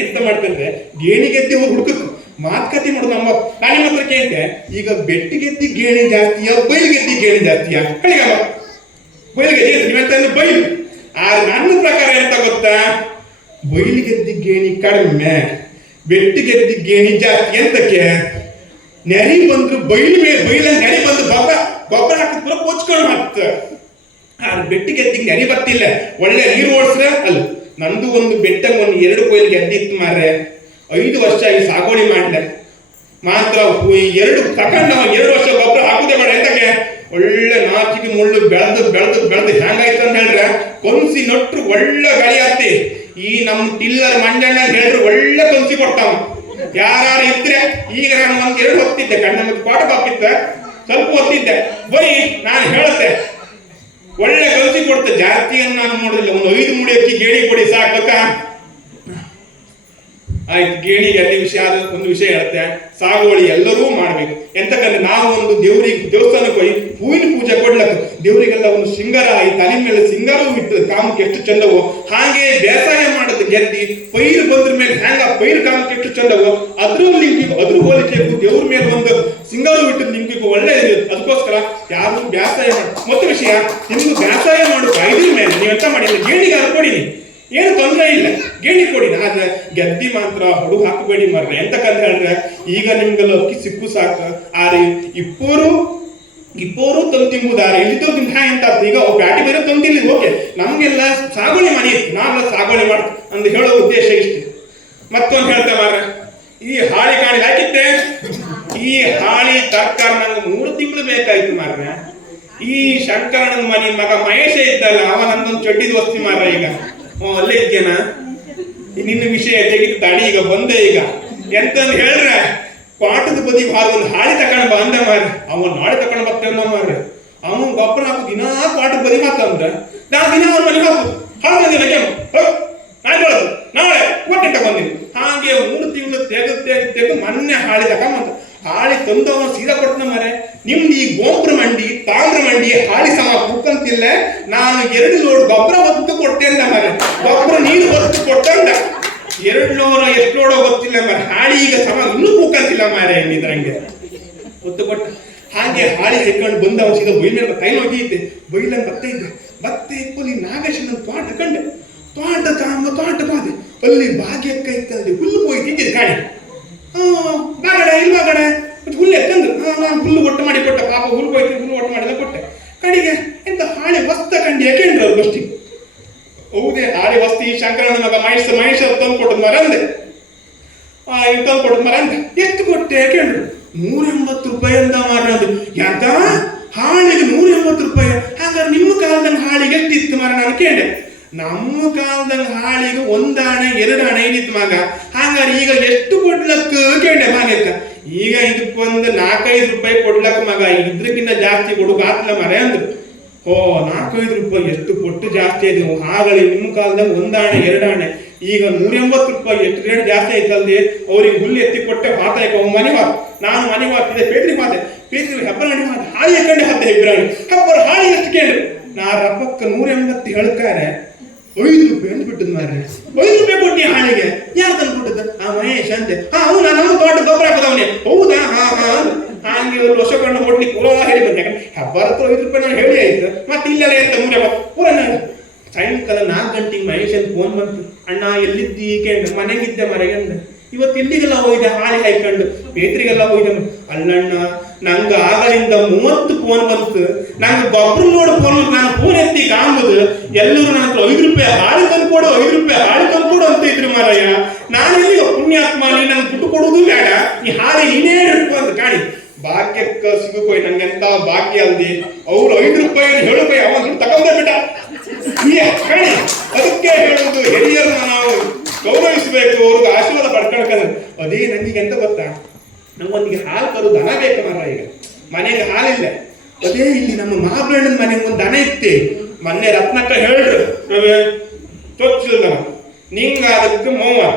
ಎಂತ ಮಾಡ್ಕೊಂಡ್ರೆ ಗೇಣಿ ಗೆದ್ದಿ ಅವ್ರು ಹುಡುಕಕ್ಕೆ ಮಾತುಕತೆ ಮಾಡೋದು. ನಾನು ನಿಮ್ಮ ಹತ್ರ ಕೇಳ್ತೆ, ಈಗ ಬೆಟ್ಟಿ ಗೆದ್ದಿ ಗೇಣಿ ಜಾಸ್ತಿಯಾ ಬೈಲು ಗೆದ್ದಿ ಗೇಣಿ ಜಾಸ್ತಿಯಾ? ಕಳಿಗಮ್ಮ ಬೈಲು ಗೆದ್ದಿ ನೀವಂತ ಬೈಲು. ನನ್ನ ಪ್ರಕಾರ ಎಂತ ಗೊತ್ತಾ, ಬೈಲು ಗೆದ್ದಿ ಗೇಣಿ ಕಡಿಮೆ, ಬೆಟ್ಟಿ ಗೆದ್ದಿ ಗೇಣಿ ಜಾಸ್ತಿ. ಎಂತಕ್ಕೆ? ನೆರಿ ಬಂದ್ರು ಬೈಲ ನೆರಿ ಬಂದು ಗೊಬ್ಬರ ಹಾಕಿದ್ ಪೂರ ಕೊಚ್ಕೊಂಡು ಮತ್ತ ಬೆಟ್ಟಿ ಗೆದ್ದಿಗೆ ನೆರಿ ಬರ್ತಿಲ್ಲ, ಒಳ್ಳೆ ನೀರು ಓಡಿಸ್ರೆ ಅಲ್ಲ. ನಂದು ಒಂದು ಬೆಟ್ಟ ಒಂದು 2 ಕೊಯ್ಲು ಗೆದ್ದಿತ್ತು ಮಾರ್ರೆ. 5 ವರ್ಷ ಈ ಸಾಗೋಳಿ ಮಾಡ್ಲೆ ಮಾತ್ರ 2 ತಗೊಂಡು 2 ವರ್ಷ ಗೊಬ್ಬರ ಹಾಕುದೇ ಬೇಡ. ಎಂತಕ್ಕೆ? ಒಳ್ಳೆ ನಾಚಿಗೆ ಮುಳ್ಳು ಬೆಳೆದು ಬೆಳೆದು ಬೆಳೆದು ಹೆಂಗಾಯ್ತು ಅಂತ ಹೇಳ್ರೆ ಕೊನ್ಸಿ ನಟ್ರು ಒಳ್ಳೆ ಗಾಳಿ ಆಗ್ತಿ. ಈ ನಮ್ ಟಿಲ್ಲರ್ ಮಂಜಣ್ಣ ಹೇಳ್ರು ಒಳ್ಳೆ ಕೊನ್ಸಿ ಕೊಡ್ತಾವ. ಯಾರು ಇದ್ರೆ ಈಗ ನಾನು 1-2 ಹೊತ್ತಿದ್ದೆ, ಕಣ್ಣ ಮತ್ತೆ ಪಾಠ ಬಾಪಿದ್ದೆ, ಸ್ವಲ್ಪ ಹೊತ್ತಿದ್ದೆ. ಬರೀ ನಾನು ಹೇಳುತ್ತೆ ಒಳ್ಳೆ ಕಲ್ಸಿ ಕೊಡ್ತೆ. ಜಾತಿಯನ್ನು ನಾನು ನೋಡಿಲ್ಲ. ಒಂದು 5 ಮುಡಿ ಅಕ್ಕಿ ಗೇಣಿ ಕೊಡಿ ಸಾಕ. ಆಯ್ತು, ಗೇಣಿಗೆ ಅಲ್ಲಿ ವಿಷಯ ಒಂದು ವಿಷಯ ಹೇಳುತ್ತೆ, ಸಾಗುವಳಿ ಎಲ್ಲರೂ ಮಾಡ್ಬೇಕು. ಎಂತಕ್ಕಂದ್ರೆ ನಾವು ಒಂದು ದೇವಸ್ಥಾನಕ್ಕೆ ಹೋಗಿ ಹೂವಿನ ಪೂಜೆ ಕೊಡ್ಲಕ್ಕ ದೇವರಿಗೆಲ್ಲ ಒಂದು ಶೃಂಗಾರ ಈ ತಲೆ ಮೇಲೆ ಸಿಂಗಾರವೂ ಇಟ್ಟು ಕಾಮಕ್ಕೆ ಎಷ್ಟು ಚಂದವೋ, ಹಾಗೆ ಬೇಸಾಯ ಮಾಡೋದು ಗೆದ್ದಿ ಪೈರು ಬಂದ್ರ ಮೇಲೆ ಹ್ಯಾಂಗ ಪೈರು ಕಾಮಕ್ಕೆ ಎಷ್ಟು ಚಂದವೋ ಅದ್ರಲ್ಲಿ ಅದ್ರ ಹೋಲಿಕೆ ದೇವ್ರ ಮೇಲೆ ಒಂದು ಸಿಂಗಾರು ಬಿಟ್ಟು ನಿಮ್ಗೆ ಒಳ್ಳೆ. ಅದಕ್ಕೋಸ್ಕರ ಯಾರು ಬೇಸಾಯ ಮಾಡಿ ಮತ್ತೆ ವಿಷಯ ನಿಮ್ಗೆ ಬೇಸಾಯ ಮಾಡೋ ಇದ್ರ ಮೇಲೆ ನೀವೆಂತ ಮಾಡಿ ಗೇಣಿಗೆ ಅರ್ಕೊಡಿನಿ, ಏನು ತೊಂದರೆ ಇಲ್ಲ, ಗೇಣಿ ಕೊಡಿ. ಆದ್ರೆ ಗೆದ್ದಿ ಮಾತ್ರ ಹುಡುಗ ಹಾಕಬೇಡಿ ಮರ್ರೆ. ಎಂತಕ್ಕಂತ ಹೇಳಿದ್ರೆ ಈಗ ನಿಮ್ಗೆಲ್ಲ ಅಕ್ಕಿ ಸಿಕ್ಕು ಸಾಕು. ಆದ್ರೆ ಇಪ್ಪೋರು ತಂದು ತಿಂಬುದಾರೆ ಇಲ್ಲಿ ತಿಂಬ ಎಂತ ಈಗ ಬ್ಯಾಟಿ ಬೇರೆ ತಂದಿಲ್ಲ. ಓಕೆ, ನಮ್ಗೆಲ್ಲ ಸಾಗುವಳಿ ಮಾಡಿ ನಾವೆಲ್ಲ ಸಾಗುವಳಿ ಮಾಡ ಅಂತ ಹೇಳೋ ಉದ್ದೇಶ ಇಷ್ಟೇ. ಮತ್ತೊಂದು ಹೇಳ್ತಾ ಮಾರ್ರೆ, ಈ ಹಾಳಿ ಕಾಣಿ ಹಾಕಿದ್ದೆ, ಈ ಹಾಳಿ ತರ್ಕಾರಿ ನಂಗೆ 3 ತಿಂಗಳು ಬೇಕಾಯ್ತು ಮಾರ್ರೆ. ಈ ಶಂಕರಣ್ಣನ ಮನೆ ಮಗ ಮಹೇಶ ಇದ್ದಲ್ಲ, ಅವ ನಂದೊಂದು ಚಡ್ಡಿದ ವಸ್ತಿ ಮಾರ್ರೆ. ಈಗ ಅಲ್ಲೇ ಇದ್ದೇನಾ, ನಿನ್ನ ವಿಷಯ ತೆಗಿದು ತಾಡಿ ಈಗ ಬಂದೆ. ಈಗ ಎಂತಂದು ಹೇಳ್ರೆ ಪಾಠದ ಬದಿ ಒಂದು ಹಾಳಿ ತಕೊಂಡ್ ಬಂದ ಮಾರ್ರೆ. ಅವನ್ ನಾಳೆ ತಕೊಂಡ್ ಬರ್ತೇವ ಮಾರ್ರೆ. ಅವನು ಗೊಬ್ಬರ ಹಾಕು ದಿನಾ ಪಾಠದ ಬದಿ ಮಾತಂದ್ರೆ ನಾ ದಿನ ಅವ್ರ ಮನೆಗೆ ಹಾಕುದು ಹಾಗೆ ನಾನು ಹೇಳುದು ನಾಳೆ ಒಟ್ಟಿಟ್ಟ ಬಂದಿನಿ. ಹಾಗೆ 3 ತಿಂಗಳು ತೆಗೆದು ಮೊನ್ನೆ ಹಾಳಿ ತಕೊಂಬಂತ. ಹಾಳಿ ತಂದು ಅವನು ಸೀದಾ ಕೊಟ್ಟನ ಮರೆ. ನಿಮ್ದು ಈ ಗೋಂಬ್ರ ಮಂಡಿ ತಾಮ್ರ ಮಂಡಿ ಹಾಳಿ ಸಮ ಕುಕ್ಕಂತಿಲ್ಲ. ನಾನು 2 ಲೋಡ್ ಗೊಬ್ಬರ ಹೊತ್ತು ಕೊಟ್ಟೆ ಅಂತ ಮರೆ. ಗೊಬ್ಬರ ನೀರು ಹೊತ್ತು ಕೊಟ್ಟಂಡ 2 ಲೋಡ ಎಷ್ಟು ಲೋಡ ಗೊತ್ತಿಲ್ಲ ಮರೆ. ಹಾಳಿ ಈಗ ಸಮ ಇನ್ನೂ ಕುಕ್ಕಂತಿಲ್ಲ ಮಾರೆ. ಏನಿದ್ರಂಗೆ ಹೊತ್ತು ಕೊಟ್ಟ. ಹಾಗೆ ಹಾಳಿ ತೆಕ್ಕೊಂಡು ಬಂದ ಅವನು ಸೀದಾ ಬೈಲ ಕೈ ಹೋಗಿದ್ದೆ. ಬೈಲನ್ನು ಬತ್ತೆ ಇಪ್ಪಲ್ಲಿ ನಾಗೇಶನ ತೋಟ ಕಂಡೆ. ತೋಟ ಬಾದೆ ಅಲ್ಲಿ ಭಾಗ್ಯಕ್ಕ ಇತ್ತಲ್ಲಿ ಹುಲ್ಲು ಹೋಗಿ ತಿಂದಿದೆ ಕಾಣಿ. ಬಾಗಡ ಇಲ್ವಾಗಡ ಹುಲ್ಲು ಎತ್ತಂದ್ರು. ನಾನು ಹುಲ್ಲು ಒಟ್ಟು ಮಾಡಿ ಕೊಟ್ಟೆ. ಪಾಪ ಹುಲ್ಲು ಹೋಯ್ತು, ಹುಲ್ಲು ಒಟ್ಟು ಮಾಡಿದ ಕೊಟ್ಟೆ. ಕಡೆಗೆ ಎಂತ ಹಾಳೆ ವಸ್ತ ಕಂಡು ಯಾಕೆಂಡ್ರು ಅವ್ರು ಬಸ್ಟಿ. ಹೌದೇ ಹಾಳೆ ವಸ್ತಿ ಶಂಕರಣ್ಣ ಮಗ ಮಹೇಶ ತಂದು ಕೊಟ್ಟದ್ ಮರ ಅಂದೆ. ತಂದು ಕೊಟ್ಟದ್ ಮರ ಅಂದೆ. ಎಷ್ಟು ಕೊಟ್ಟೆ ಯಾಕೆಂಡ್ರು? 180 ರೂಪಾಯಿ ಅಂತ ಮಾರೋದು. ಯಾಕ ಹಾಳಿಗೆ 180 ರೂಪಾಯಿ? ಹಾಗಾದ್ರೆ ನಿಮ್ಮ ಕಾಲದಲ್ಲಿ ಹಾಳಿಗೆ ಎಷ್ಟಿತ್ತು ಮರ? ನಾನು ಕೇಳಿದೆ. ನಮ್ಮ ಕಾಲದಾಗ ಹಾಳಿಗೆ 1 ಆಣೆ 2 ಆಣೆ ಏನಿತ್ತು ಮಗ. ಹಾಗಾದ್ರೆ ಈಗ ಎಷ್ಟು ಕೊಡ್ಲಕ್ಕ ಕೇಳಿದೆ ಮಾಗಕ್ಕ. ಈಗ ಇದಕ್ಕೊಂದು 4-5 ರೂಪಾಯಿ ಕೊಡ್ಲಕ್ಕ ಮಗ. ಇದ್ರಕ್ಕಿಂತ ಜಾಸ್ತಿ ಕೊಡುಗ ಆತ್ಲ ಮರ ಅಂದ್ರು. 4-5 ರೂಪಾಯಿ ಎಷ್ಟು ಕೊಟ್ಟು ಜಾಸ್ತಿ ಆಯ್ತು. ಹಾಗಳಿ ನಿಮ್ಮ ಕಾಲದಾಗ 1 ಆಣೆ 2 ಆಣೆ. ಈಗ 180 ರೂಪಾಯಿ ಎಷ್ಟು ರೇಟ್ ಜಾಸ್ತಿ ಆಯ್ತಲ್ದೆ. ಅವ್ರಿಗೆ ಹುಲ್ಲು ಎತ್ತಿ ಕೊಟ್ಟೆ ಮಾತಾಯ್ಕ ಮನೆ ಮಾತು. ನಾನು ಮನೆಗೆ ಹಾಕ್ತಿದ್ದೆ. ಪೇತ್ರಿಗೆ ಮಾತೆ ಹಬ್ಬ ನಡಿ ಮಾತು ಹಾಳಿ ಹಾಕೊಂಡೆ ಹತ್ತೆ ಇಬ್ರಾಣಿ ಹಬ್ಬರ ಹಾಳಿ ಎಷ್ಟು ಕೇಳಿ. ನಾ ರಬ್ಬಕ್ಕ 180 ಹೇಳ್ಕಾರೆ 5 ರೂಪಾಯಿ ಅಂತ ಬಿಟ್ಟದ್ ಮಾರ್ರೆ. 5 ರೂಪಾಯಿ ಕೊಟ್ಟಿ ಹಾಳಿಗೆ. ಯಾರು ತಂದು ಕೊಟ್ಟದ್ದು? ಆ ಮಹೇಶ್ ಅಂತೆ. ಅವನ ನಮ್ಮ ತೋಟ ಗೊಬ್ಬರ ಹಾಕದವನೇ. ಹೌದಾ? ಹಾ ಹಂಗೆ ಒಂದು ವರ್ಷ ಕಣ್ಣು ಹೊಡ್ಲಿಕ್ಕೆ ಪೂರ ಹೇಳಿ ಬಂದೆ ಹಬ್ಬರ ಹತ್ರ 5 ರೂಪಾಯಿ ನಾನು ಹೇಳಿ ಆಯ್ತು ಮತ್ತೆ ಇಲ್ಲೆಲ್ಲ ಎಂತ ಮೂರ ಪೂರ ನಾನು ಸಾಯಂಕಾಲ 4 ಗಂಟೆಗೆ ಮಹೇಶನ್ ಫೋನ್ ಬಂತು, ಅಣ್ಣ ಎಲ್ಲಿದ್ದಿ ಕೇಂದ್ರ ಮನೆಗಿದ್ದೆ ಮರೆಗಂಡ ಇವತ್ತು ಇಲ್ಲಿಗೆಲ್ಲ ಹೋಯ್ದೆ ಹಾಳಿ ಹಾಯ್ಕೊಂಡು ಬೇತ್ರಿಗೆಲ್ಲ ಹೋಯ್ದೆ. ಅಲ್ಲಣ್ಣ ನಂಗ ಆಗಲಿಂದ 30 ಫೋನ್ ಬಂತು, ನಂಗೆ ಒಬ್ರು ನೋಡು ಫೋನ್ ನಾನು ಫೋನ್ ಎತ್ತಿ ಕಾಂಬುದು ಎಲ್ಲರೂ ನನ್ನ ಹತ್ರ 5 ರೂಪಾಯಿ ಹಾಳಿ ತಂದ್ಕೊಡು 5 ರೂಪಾಯಿ ಹಾಳಿ ತಂದ್ಕೊಡು ಅಂತ ಇದ್ರು ಮಾರಯ್ಯ. ನಾನೆಲ್ಲಿ ಪುಣ್ಯಾತ್ಮ ನೀ ನಂಗೆ ದುಡ್ಡು ಕೊಡುವುದು ಬೇಡ, ನೀ ಹಾಳಿ ನೀನೇ ಹಿಡ್ಕೊ ಅಂತ ಕಾಣಿ. ಭಾಗ್ಯಕ್ಕ ಸಿಗುಕೋಯ್ ನಂಗೆ ಎಂತ ಭಾಗ್ಯ ಅಲ್ದಿ ಅವ್ರು 5 ರೂಪಾಯಿ ಹೇಳುಕೋಯ್ ಅವನ್ ದುಡ್ಡು ತಗೊಂಡೇ ಬಿಟ್ಟ ಕಾಣಿ. ಅದಕ್ಕೆ ಹೇಳುದು ಹಿರಿಯರನ್ನ ನಾವು ಗೌರವಿಸಬೇಕು, ಅವ್ರಿಗೆ ಆಶೀರ್ವಾದ ಪಡ್ಕೊಳ್ಕಂದ್ರೆ. ಅದೇ ನಂಗೆ ಎಂತ ಗೊತ್ತಾ, ನಮ್ಗೊಂದಿಗೆ ಹಾಲು ತರು ದನ ಬೇಕು ಮಾರ. ಈಗ ಮನೆಗೆ ಹಾಲಿಲ್ಲ, ಅದೇ ಇಲ್ಲಿ ನಮ್ಮ ಮಹಾಬ್ರಹ್ಮನ ಮನೆಗೆ ಒಂದು ದನ ಇತ್ತೆ. ಮೊನ್ನೆ ರತ್ನಕ್ಕ ಹೇಳ್ರು ಚೊಚ್ಚದ ನಿಂಗ ಅದಕ್ಕೆ 30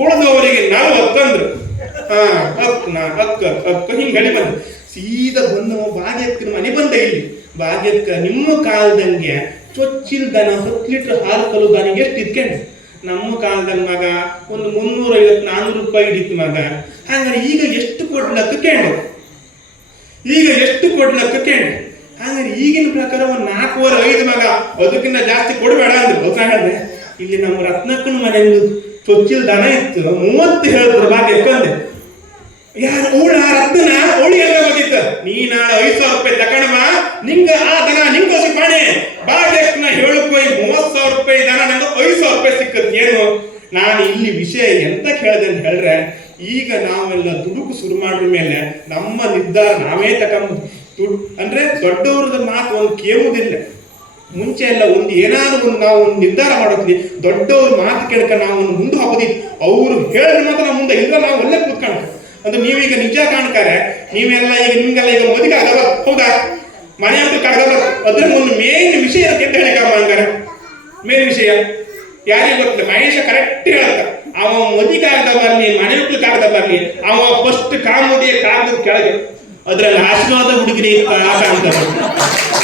ಉಳಿದವರಿಗೆ 40 ಅಂದ್ರು. ಅಕ್ಕ ಹಿಂಗ್ ಗಡಿ ಬಂದ ಸೀದಾ ಬಂದು ಭಾಗ್ಯಕ್ಕನ ಮನೆ ಬಂದ. ಇಲ್ಲಿ ಭಾಗ್ಯಕ್ಕ ನಿಮ್ಮ ಕಾಲದಂಗೆ ಚೊಚ್ಚಿಲ್ ದನ 10 ಲೀಟರ್ ಹಾಲು ಕಲು ದನಿಗೆ ಎಷ್ಟು ಇದ್ಕೊಂಡು ನಮ್ಮ ಕಾಲದಲ್ಲಿ ಮಗ ಒಂದು 350-400 ರೂಪಾಯಿ ಹಿಡಿತು ಮಗ. ಹಂಗಾರೆ ಈಗ ಎಷ್ಟು ಕೊಡ್ಲಕ್ಕ ಕೇಳು, ಈಗ ಎಷ್ಟು ಕೊಡ್ಲಕ್ಕ ಕೇಳು. ಹಂಗಾರೆ ಈಗಿನ ಪ್ರಕಾರ ಒಂದು 4-5 ಮಗ, ಅದಕ್ಕಿಂತ ಜಾಸ್ತಿ ಕೊಡಬೇಡ ಅಂದ್ರು. ಗೊತ್ತಾಗದೆ ಇಲ್ಲಿ ನಮ್ಮ ರತ್ನಕ್ಕನ ಮನೆ ಚೊಚ್ಚಿಲ್ ದನ ಇತ್ತು 30 ಹೇಳಿದ್ರು ಭಾಗ್ಯಕ್ಕಂದೆ. ಯಾರು ಅವಳ ರತ್ನ ಅವಳಿ ಎಲ್ಲ ಬಂದಿತ್ತು, ನೀ ನಾಳೆ 5,000 ರೂಪಾಯಿ ತಕೊಂಡವ ನಿಂಗ ಆ ದನ ನಿಂಗೋಸಿ ಪಾಣೆ. ಭಾಗ್ಯಕ್ಕನ ಹೇಳಕೋಯ್ 30,000 ರೂಪಾಯಿ ದನ ನಂಗೆ 5,000 ರೂಪಾಯಿ ಸಿಕ್ಕತ್. ಏನು ನಾನು ಇಲ್ಲಿ ವಿಷಯ ಎಂತ ಕೇಳಿದೆ ಅಂತ ಹೇಳ್ರೆ, ಈಗ ನಾವೆಲ್ಲ ದುಡುಕು ಶುರು ಮಾಡ್ರ ಮೇಲೆ ನಮ್ಮ ನಿರ್ಧಾರ ನಾವೇ ತಗೊಂಬುದು. ಅಂದ್ರೆ ದೊಡ್ಡವ್ರದ ಮಾತು ಒಂದು ಕೇಳುವುದಿಲ್ಲ. ಮುಂಚೆ ಎಲ್ಲ ಒಂದು ಏನಾದ್ರು ಒಂದು ನಾವು ಒಂದು ನಿರ್ಧಾರ ಮಾಡೋದ್ವಿ, ದೊಡ್ಡವ್ರ ಮಾತು ಕೇಳ್ಕ ನಾವು ಒಂದು ಮುಂದೆ ಹೋಗೋದಿತ್ತು. ಅವ್ರು ಹೇಳಿದ್ರೆ ಮಾತ್ರ ನಾವು ಮುಂದೆ ಇಲ್ಲ, ನಾವು ಒಳ್ಳೆ ಕೂತ್ಕೊಂಡು. ಅಂದ್ರೆ ನೀವೀಗ ನಿಜ ಕಾಣ್ತಾರೆ, ನೀವೆಲ್ಲ ಈಗ ನಿಮ್ಗೆಲ್ಲ ಈಗ ಮದುವೆ ಆಗಲ್ಲ ಹೌದಾ, ಮನೆ ಹತ್ರ ಆಗಲ್ಲ. ಅದ್ರ ಒಂದು ಮೇನ್ ವಿಷಯ ಅಂತ ಹೇಳಿಕಮ್ಮ. ಹಂಗಾರೆ ಮೇನ್ ವಿಷಯ ಯಾರಿಗೆ ಗೊತ್ತಿಲ್ಲ, ಮಹೇಶ ಕರೆಕ್ಟ್ ಹೇಳ್ತ. ಅವ ಮದಿ ಕಾಗದ ಬರ್ಲಿ, ಮನೆ ಮಕ್ಳು ಕಾಗದ ಬರ್ಲಿ, ಅವ ಫಸ್ಟ್ ಕಾಮುದಿಯ ಕಾಗದ ಕೆಳಗೆ ಅದ್ರಲ್ಲಿ ಆಶೀರ್ವಾದ ಹುಡುಗಿರಿ ಆಟ ಅಂತಾರೆ.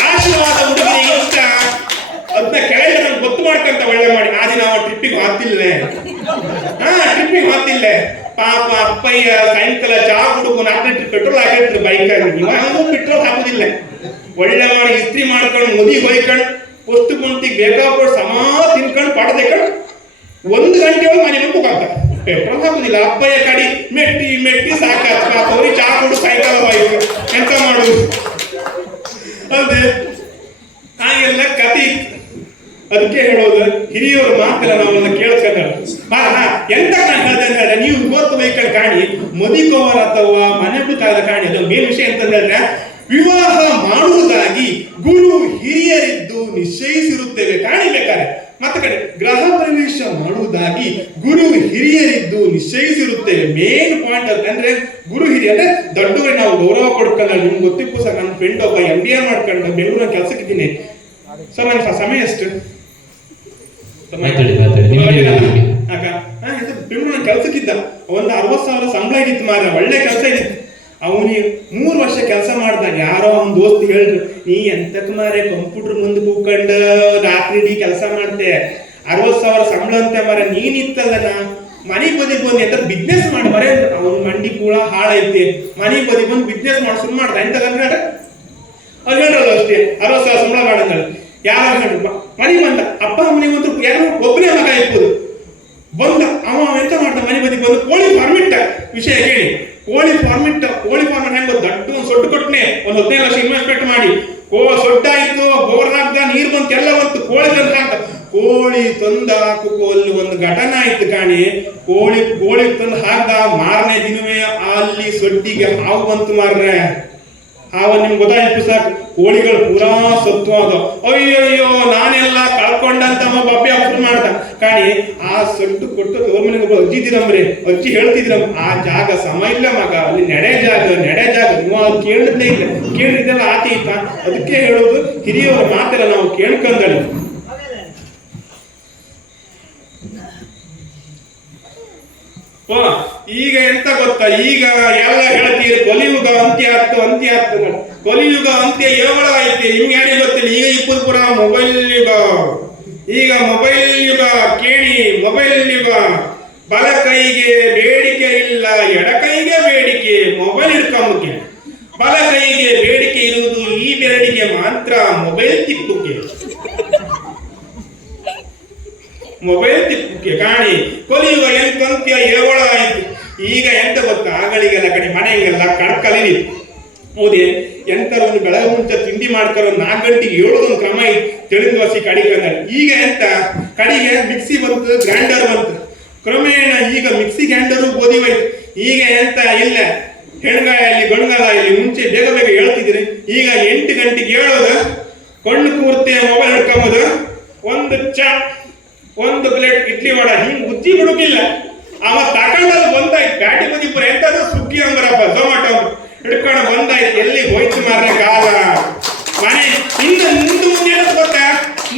ಆಶೀರ್ವಾದ ಹುಡುಗಿರಿ ಇಷ್ಟ ಅದನ್ನ ಕೆಳಗೆ ನಮ್ಗೆ ಗೊತ್ತು ಮಾಡ್ಕೊಂತ ಒಳ್ಳೆ ಮಾಡಿ. ಆ ದಿನ ಅವ ಟ್ರಿಪ್ಪಿಗೆ ಹಾಕ್ತಿಲ್ಲ, ಟ್ರಿಪ್ಪಿಗೆ ಹಾಕ್ತಿಲ್ಲ ಪಾಪ. ಅಪ್ಪಯ್ಯ ಸಾಯಂಕಾಲ ಚಾ ಹುಡುಗು 4 ಲೀಟರ್ ಪೆಟ್ರೋಲ್ ಹಾಕಿರ್ತಾರೆ ಬೈಕಾಗಿ. ಇವ ಹಂಗೂ ಪೆಟ್ರೋಲ್ ಹಾಕುದಿಲ್ಲ, ಒಳ್ಳೆ ಮಾಡಿ ಇಸ್ತ್ರಿ ಮಾಡ್ಕೊಂಡು ಮುದಿ ಹೊಯ್ಕೊಂಡು ಪುಷ್ಟು ಕುಂತಿಗೆ ಬೇಕಾಗ್ಬೋದು ಸಮ ತಿನ್ಕೊಂಡು ಪಡೆದೇಕೊಂಡು 1 ಗಂಟೆ ಒಳಗೆ ಮನೆ ಮುಂದೆ ಕಾಕ ಪೆಟ್ರೋಲ್ ಹಾಕುದಿಲ್ಲ. ಅಪ್ಪಯ್ಯ ಕಡಿ ಮೆಟ್ಟಿ ಮೆಟ್ಟಿ ಸಾಕಾಗ್ತವ್ರಿ ಚಾ ಕುಡು ಸಾಯಂಕಾಲ ಬೈಕ್ ಎಂತ ಮಾಡುದು ಅದೇ ಹಾಗೆಲ್ಲ ಕತಿ. ಅದಕ್ಕೆ ಹೇಳೋದು ಹಿರಿಯವ್ರ ಮಾತೆಲ್ಲ ನಾವೆಲ್ಲ ಕೇಳ್ಕೊಂಡ. ಎಂತ ನಾನು ಹೇಳ್ದೆ ಅಂದ್ರೆ, ನೀವು ಇವತ್ತು ವೆಹಿಕಲ್ ಕಾಣಿ ಮದಿಕೋವರ ಅಥವಾ ಮನೆ ಕಾಲದ ಕಾಣಿ. ಅದು ಮೇನ್ ವಿಷಯ ಅಂತಂದ್ರೆ, ವಿವಾಹ ಮಾಡುವುದಾಗಿ ಗುರು ಹಿರಿಯರಿದ್ದು ನಿಶ್ಚಯಿಸಿರುತ್ತೇವೆ ಕಾಣಿಬೇಕಾರೆ. ಮತ್ತೆ ಕಡೆ ಗೃಹ ಪ್ರವೇಶ ಮಾಡುವುದಾಗಿ ಗುರು ಹಿರಿಯರಿದ್ದು ನಿಶ್ಚಯಿಸಿರುತ್ತೇವೆ. ಮೇನ್ ಪಾಯಿಂಟ್ ಅಂದ್ರೆ ಗುರು ಹಿರಿಯ ಅಂದ್ರೆ ದೊಡ್ಡವರಿಗೆ ನಾವು ಗೌರವ ಕೊಡ್ಕೊಂಡ. ನಿಮ್ಗೆ ಗೊತ್ತಿಪ್ಪು ಸರ್, ನನ್ನ ಫ್ರೆಂಡ್ ಒಬ್ಬ MBA ಮಾಡ್ಕೊಂಡು ಬೆಂಗಳೂರಿನ ಕೆಲಸಕ್ಕಿದ್ದೀನಿ ಸರ್. ನನ್ನ ಸಮಯ ಎಷ್ಟು ಬೆಂಗಳೂರಿನ ಕೆಲಸಕ್ಕಿದ್ದ, ಒಂದು 60,000 ಸಂಬಳ ಇದ್ದಿತ್ತು ಮಾರ, ಒಳ್ಳೆ ಕೆಲಸ ಇದ್ದಿತ್ತು. ಅವನಿಗೆ 3 ವರ್ಷ ಕೆಲಸ ಮಾಡ್ದಾಗ ಯಾರೋ ಅವ್ನ ದೋಸ್ತ್ ಹೇಳಿದ್ರು, ನೀ ಎಂತಕ್ ಮಾರೆ ಕಂಪ್ಯೂಟರ್ ಮುಂದೆ ಕೂತ್ಕೊಂಡು ರಾತ್ರಿ ಇಡೀ ಕೆಲಸ ಮಾಡ್ತೆ, 60,000 ಸಂಬಳ ಅಂತ ಮಾರ, ನೀನಿತ್ತಲ್ಲ ಮನೆ ಬದಿ ಬಂದು ಎಂತ ಬಿಸ್ನೆಸ್ ಮಾಡಿ ಮರೆ. ಅವ್ನ ಮಂಡಿ ಕೂಡ ಹಾಳೈತಿ, ಮನೆ ಬದಿ ಬಂದು ಬಿಸ್ನೆಸ್ ಮಾಡಿ ಶುರು ಮಾಡ್ದ ಎಂತ ಹೇಳ್ರೆ. ಅವ್ರು ಹೇಳ್ರಲ್ಲ ಅಷ್ಟೇ 60,000 ಸಂಬಳ ಮಾಡಂದ. ಯಾರು ಹೇಳ್ರು ಮನೆ ಬಂದ, ಅಪ್ಪ ಮನೆಗೆ ಒಂದು ಯಾರು ಒಬ್ಬನೇ ಮಗ ಇರ್ಬೋದು ಬಂದ. ಅವ ಎಂತ ಮಾಡ್ದ, ಮನೆ ಬದಿ ಬಂದು ಕೋಳಿ ಫಾರ್ಮಿಟ್ ವಿಷಯ ಕೇಳಿ. ಕೋಳಿ ಫಾರ್ಮಿಟ್ ಹೆಂಗ ದೊಡ್ಡ ಒಂದು ಸೊಡ್ಡು ಕೊಟ್ಟನೆ, ಒಂದು 15 ಲಕ್ಷ ಇನ್ವೆಸ್ಟ್ಮೆಂಟ್ ಮಾಡಿ ಸೊಡ್ಡಾಯ್ತು, ಬೋರ್ ಹಾಕ್ದ, ನೀರ್ ಬಂತು, ಎಲ್ಲ ಬಂತು, ಕೋಳಿ ತಂದು ಹಾಕ್ದ. ಕೋಳಿ ತಂದು ಹಾಕುಕೋ ಅಲ್ಲಿ ಒಂದು ಘಟನೆ ಆಯ್ತು ಕಾಣಿ. ಕೋಳಿ ತಂದು ಹಾಕ್ದ, ಮಾರನೇ ದಿನವೇ ಅಲ್ಲಿ ಸೊಡ್ಡಿಗೆ ಹಾವು ಬಂತು ಮಾರ್ರೆ. ಹಾವ ನಿಮ್ಗೆ ಗೊತ್ತಾಯ್ತು ಸಾಕು, ಕೋಳಿಗಳು ಪೂರಾ ಸತ್ತು ಅದ. ಅಯ್ಯಯ್ಯೋ ನಾನೆಲ್ಲ ಕಳ್ಕೊಂಡಂತ ಬಬ್ಬೆ ಅಪ್ರು ಮಾಡ್ದ ಕಾಣಿ. ಆ ಸೊಟ್ಟು ಕೊಟ್ಟು ತೋರ್ ಮನೆಗೆ ಅಜ್ಜಿದಿರಮ್ರಿ, ಅಜ್ಜಿ ಹೇಳ್ತಿದ್ರಮ್ಮ, ಆ ಜಾಗ ಸಮ ಇಲ್ಲ ಮಗ, ಅಲ್ಲಿ ನಡೆ ಜಾಗ ನೀವು ಅವ್ರು ಕೇಳಿದ್ದೇ ಇಲ್ಲ, ಕೇಳಿದ್ದೆಲ್ಲ ಆತೀತ. ಅದಕ್ಕೆ ಹೇಳೋದು ಹಿರಿಯವರ ಮಾತೆಲ್ಲ ನಾವು ಕೇಳ್ಕೊಂಡಳು. ಈಗ ಎಂತ ಗೊತ್ತಾ, ಈಗ ಎಲ್ಲ ಹೇಳ್ತೀರಿ ಕಲಿಯುಗ ಅಂತ್ಯ ಆಗ್ತು. ಕಲಿಯುಗ ಅಂತ್ಯ ಯಾವಾಗ ಐತಿ ನಿಮ್ಗೆ ಯಾರಿಗೆ ಗೊತ್ತಿಲ್ಲ. ಈಗ ಇಪ್ಪುಪುರ ಮೊಬೈಲ್ ಯುಗ, ಈಗ ಮೊಬೈಲ್ ಯುಗ ಕೇಳಿ. ಮೊಬೈಲ್ ಯುಗ, ಬಲ ಕೈಗೆ ಬೇಡಿಕೆ ಇಲ್ಲ, ಎಡ ಕೈಗೆ ಬೇಡಿಕೆ. ಮೊಬೈಲ್ ಹಿಡ್ಕೊಂಬಕ್ಕೆ ಬಲ ಕೈಗೆ ಬೇಡಿಕೆ ಇರುವುದು ಈ ಬೆರಳಿಗೆ ಮಾತ್ರ ಮೊಬೈಲ್ ತಿಪ್ಪುಗೆ ಕಾಣಿ ಕೊಲಿಯುವ ಎಂತಂತ್ಯ ಏವಳ ಆಯ್ತು. ಈಗ ಎಂತ ಗೊತ್ತಾ, ಆಗಳಿಗೆಲ್ಲ ಕಡೆ ಮನೆಗೆಲ್ಲ ಕಡ್ಕಲಿ ಹೌದೇ ಎಂತರ ಒಂದು ಬೆಳಗ್ಗೆ ಮುಂಚೆ ತಿಂಡಿ ಮಾಡ್ತಾರೋ 4 ಗಂಟೆಗೆ ಏಳೋದೊಂದು ಕ್ರಮ ತಿಳಿದ ವಸಿ ಕಡಿಗೆ. ಈಗ ಎಂತ ಕಡಿಗೆ ಮಿಕ್ಸಿ ಬಂತು, ಗ್ರೈಂಡರ್ ಬಂತು, ಕ್ರಮೇಣ ಈಗ ಮಿಕ್ಸಿ ಗ್ರೈಂಡರು ಗೋಧಿವೈತು. ಈಗ ಎಂತ ಇಲ್ಲ ಹೆಣ್ಗಾಯ ಇಲ್ಲಿ ಗಣಗಾಲ ಇಲ್ಲಿ ಮುಂಚೆ ಬೇಗ ಬೇಗ ಹೇಳ್ತಿದ್ರಿ. ಈಗ 8 ಗಂಟೆಗೆ ಹೇಳೋದು, ಕೊಂಡು ಕೂರ್ತೆ ಮೊಬೈಲ್ ಹಿಡ್ಕೊಂಬೋದು, ಒಂದು ಚಾ, ಒಂದು ಪ್ಲೇಟ್ ಇಡ್ಲಿ ವಡ, ಹಿಂಗ್ ಬುದ್ಧಿ ಬಿಡುಕಿಲ್ಲ. ಅವ ತಗೊಂಡಲ್ಲಿ ಬಂದಾಯ್ತು, ಬ್ಯಾಟಿ ಬದಿ ಪುರ ಎಂತಾದ್ರೂ ಸುಗ್ಗಿ ಅಂಬರಪ್ಪ ಝೊಮ್ಯಾಟೊ ಹಿಡ್ಕೊಂಡು ಬಂದಾಯ್ತು. ಎಲ್ಲಿ ಹೋಯ್ತು ಮಾರ್ರೆ ಕಾಲ ಮನೆ. ಇನ್ನು ಮುಂದೆ ಗೊತ್ತಾ,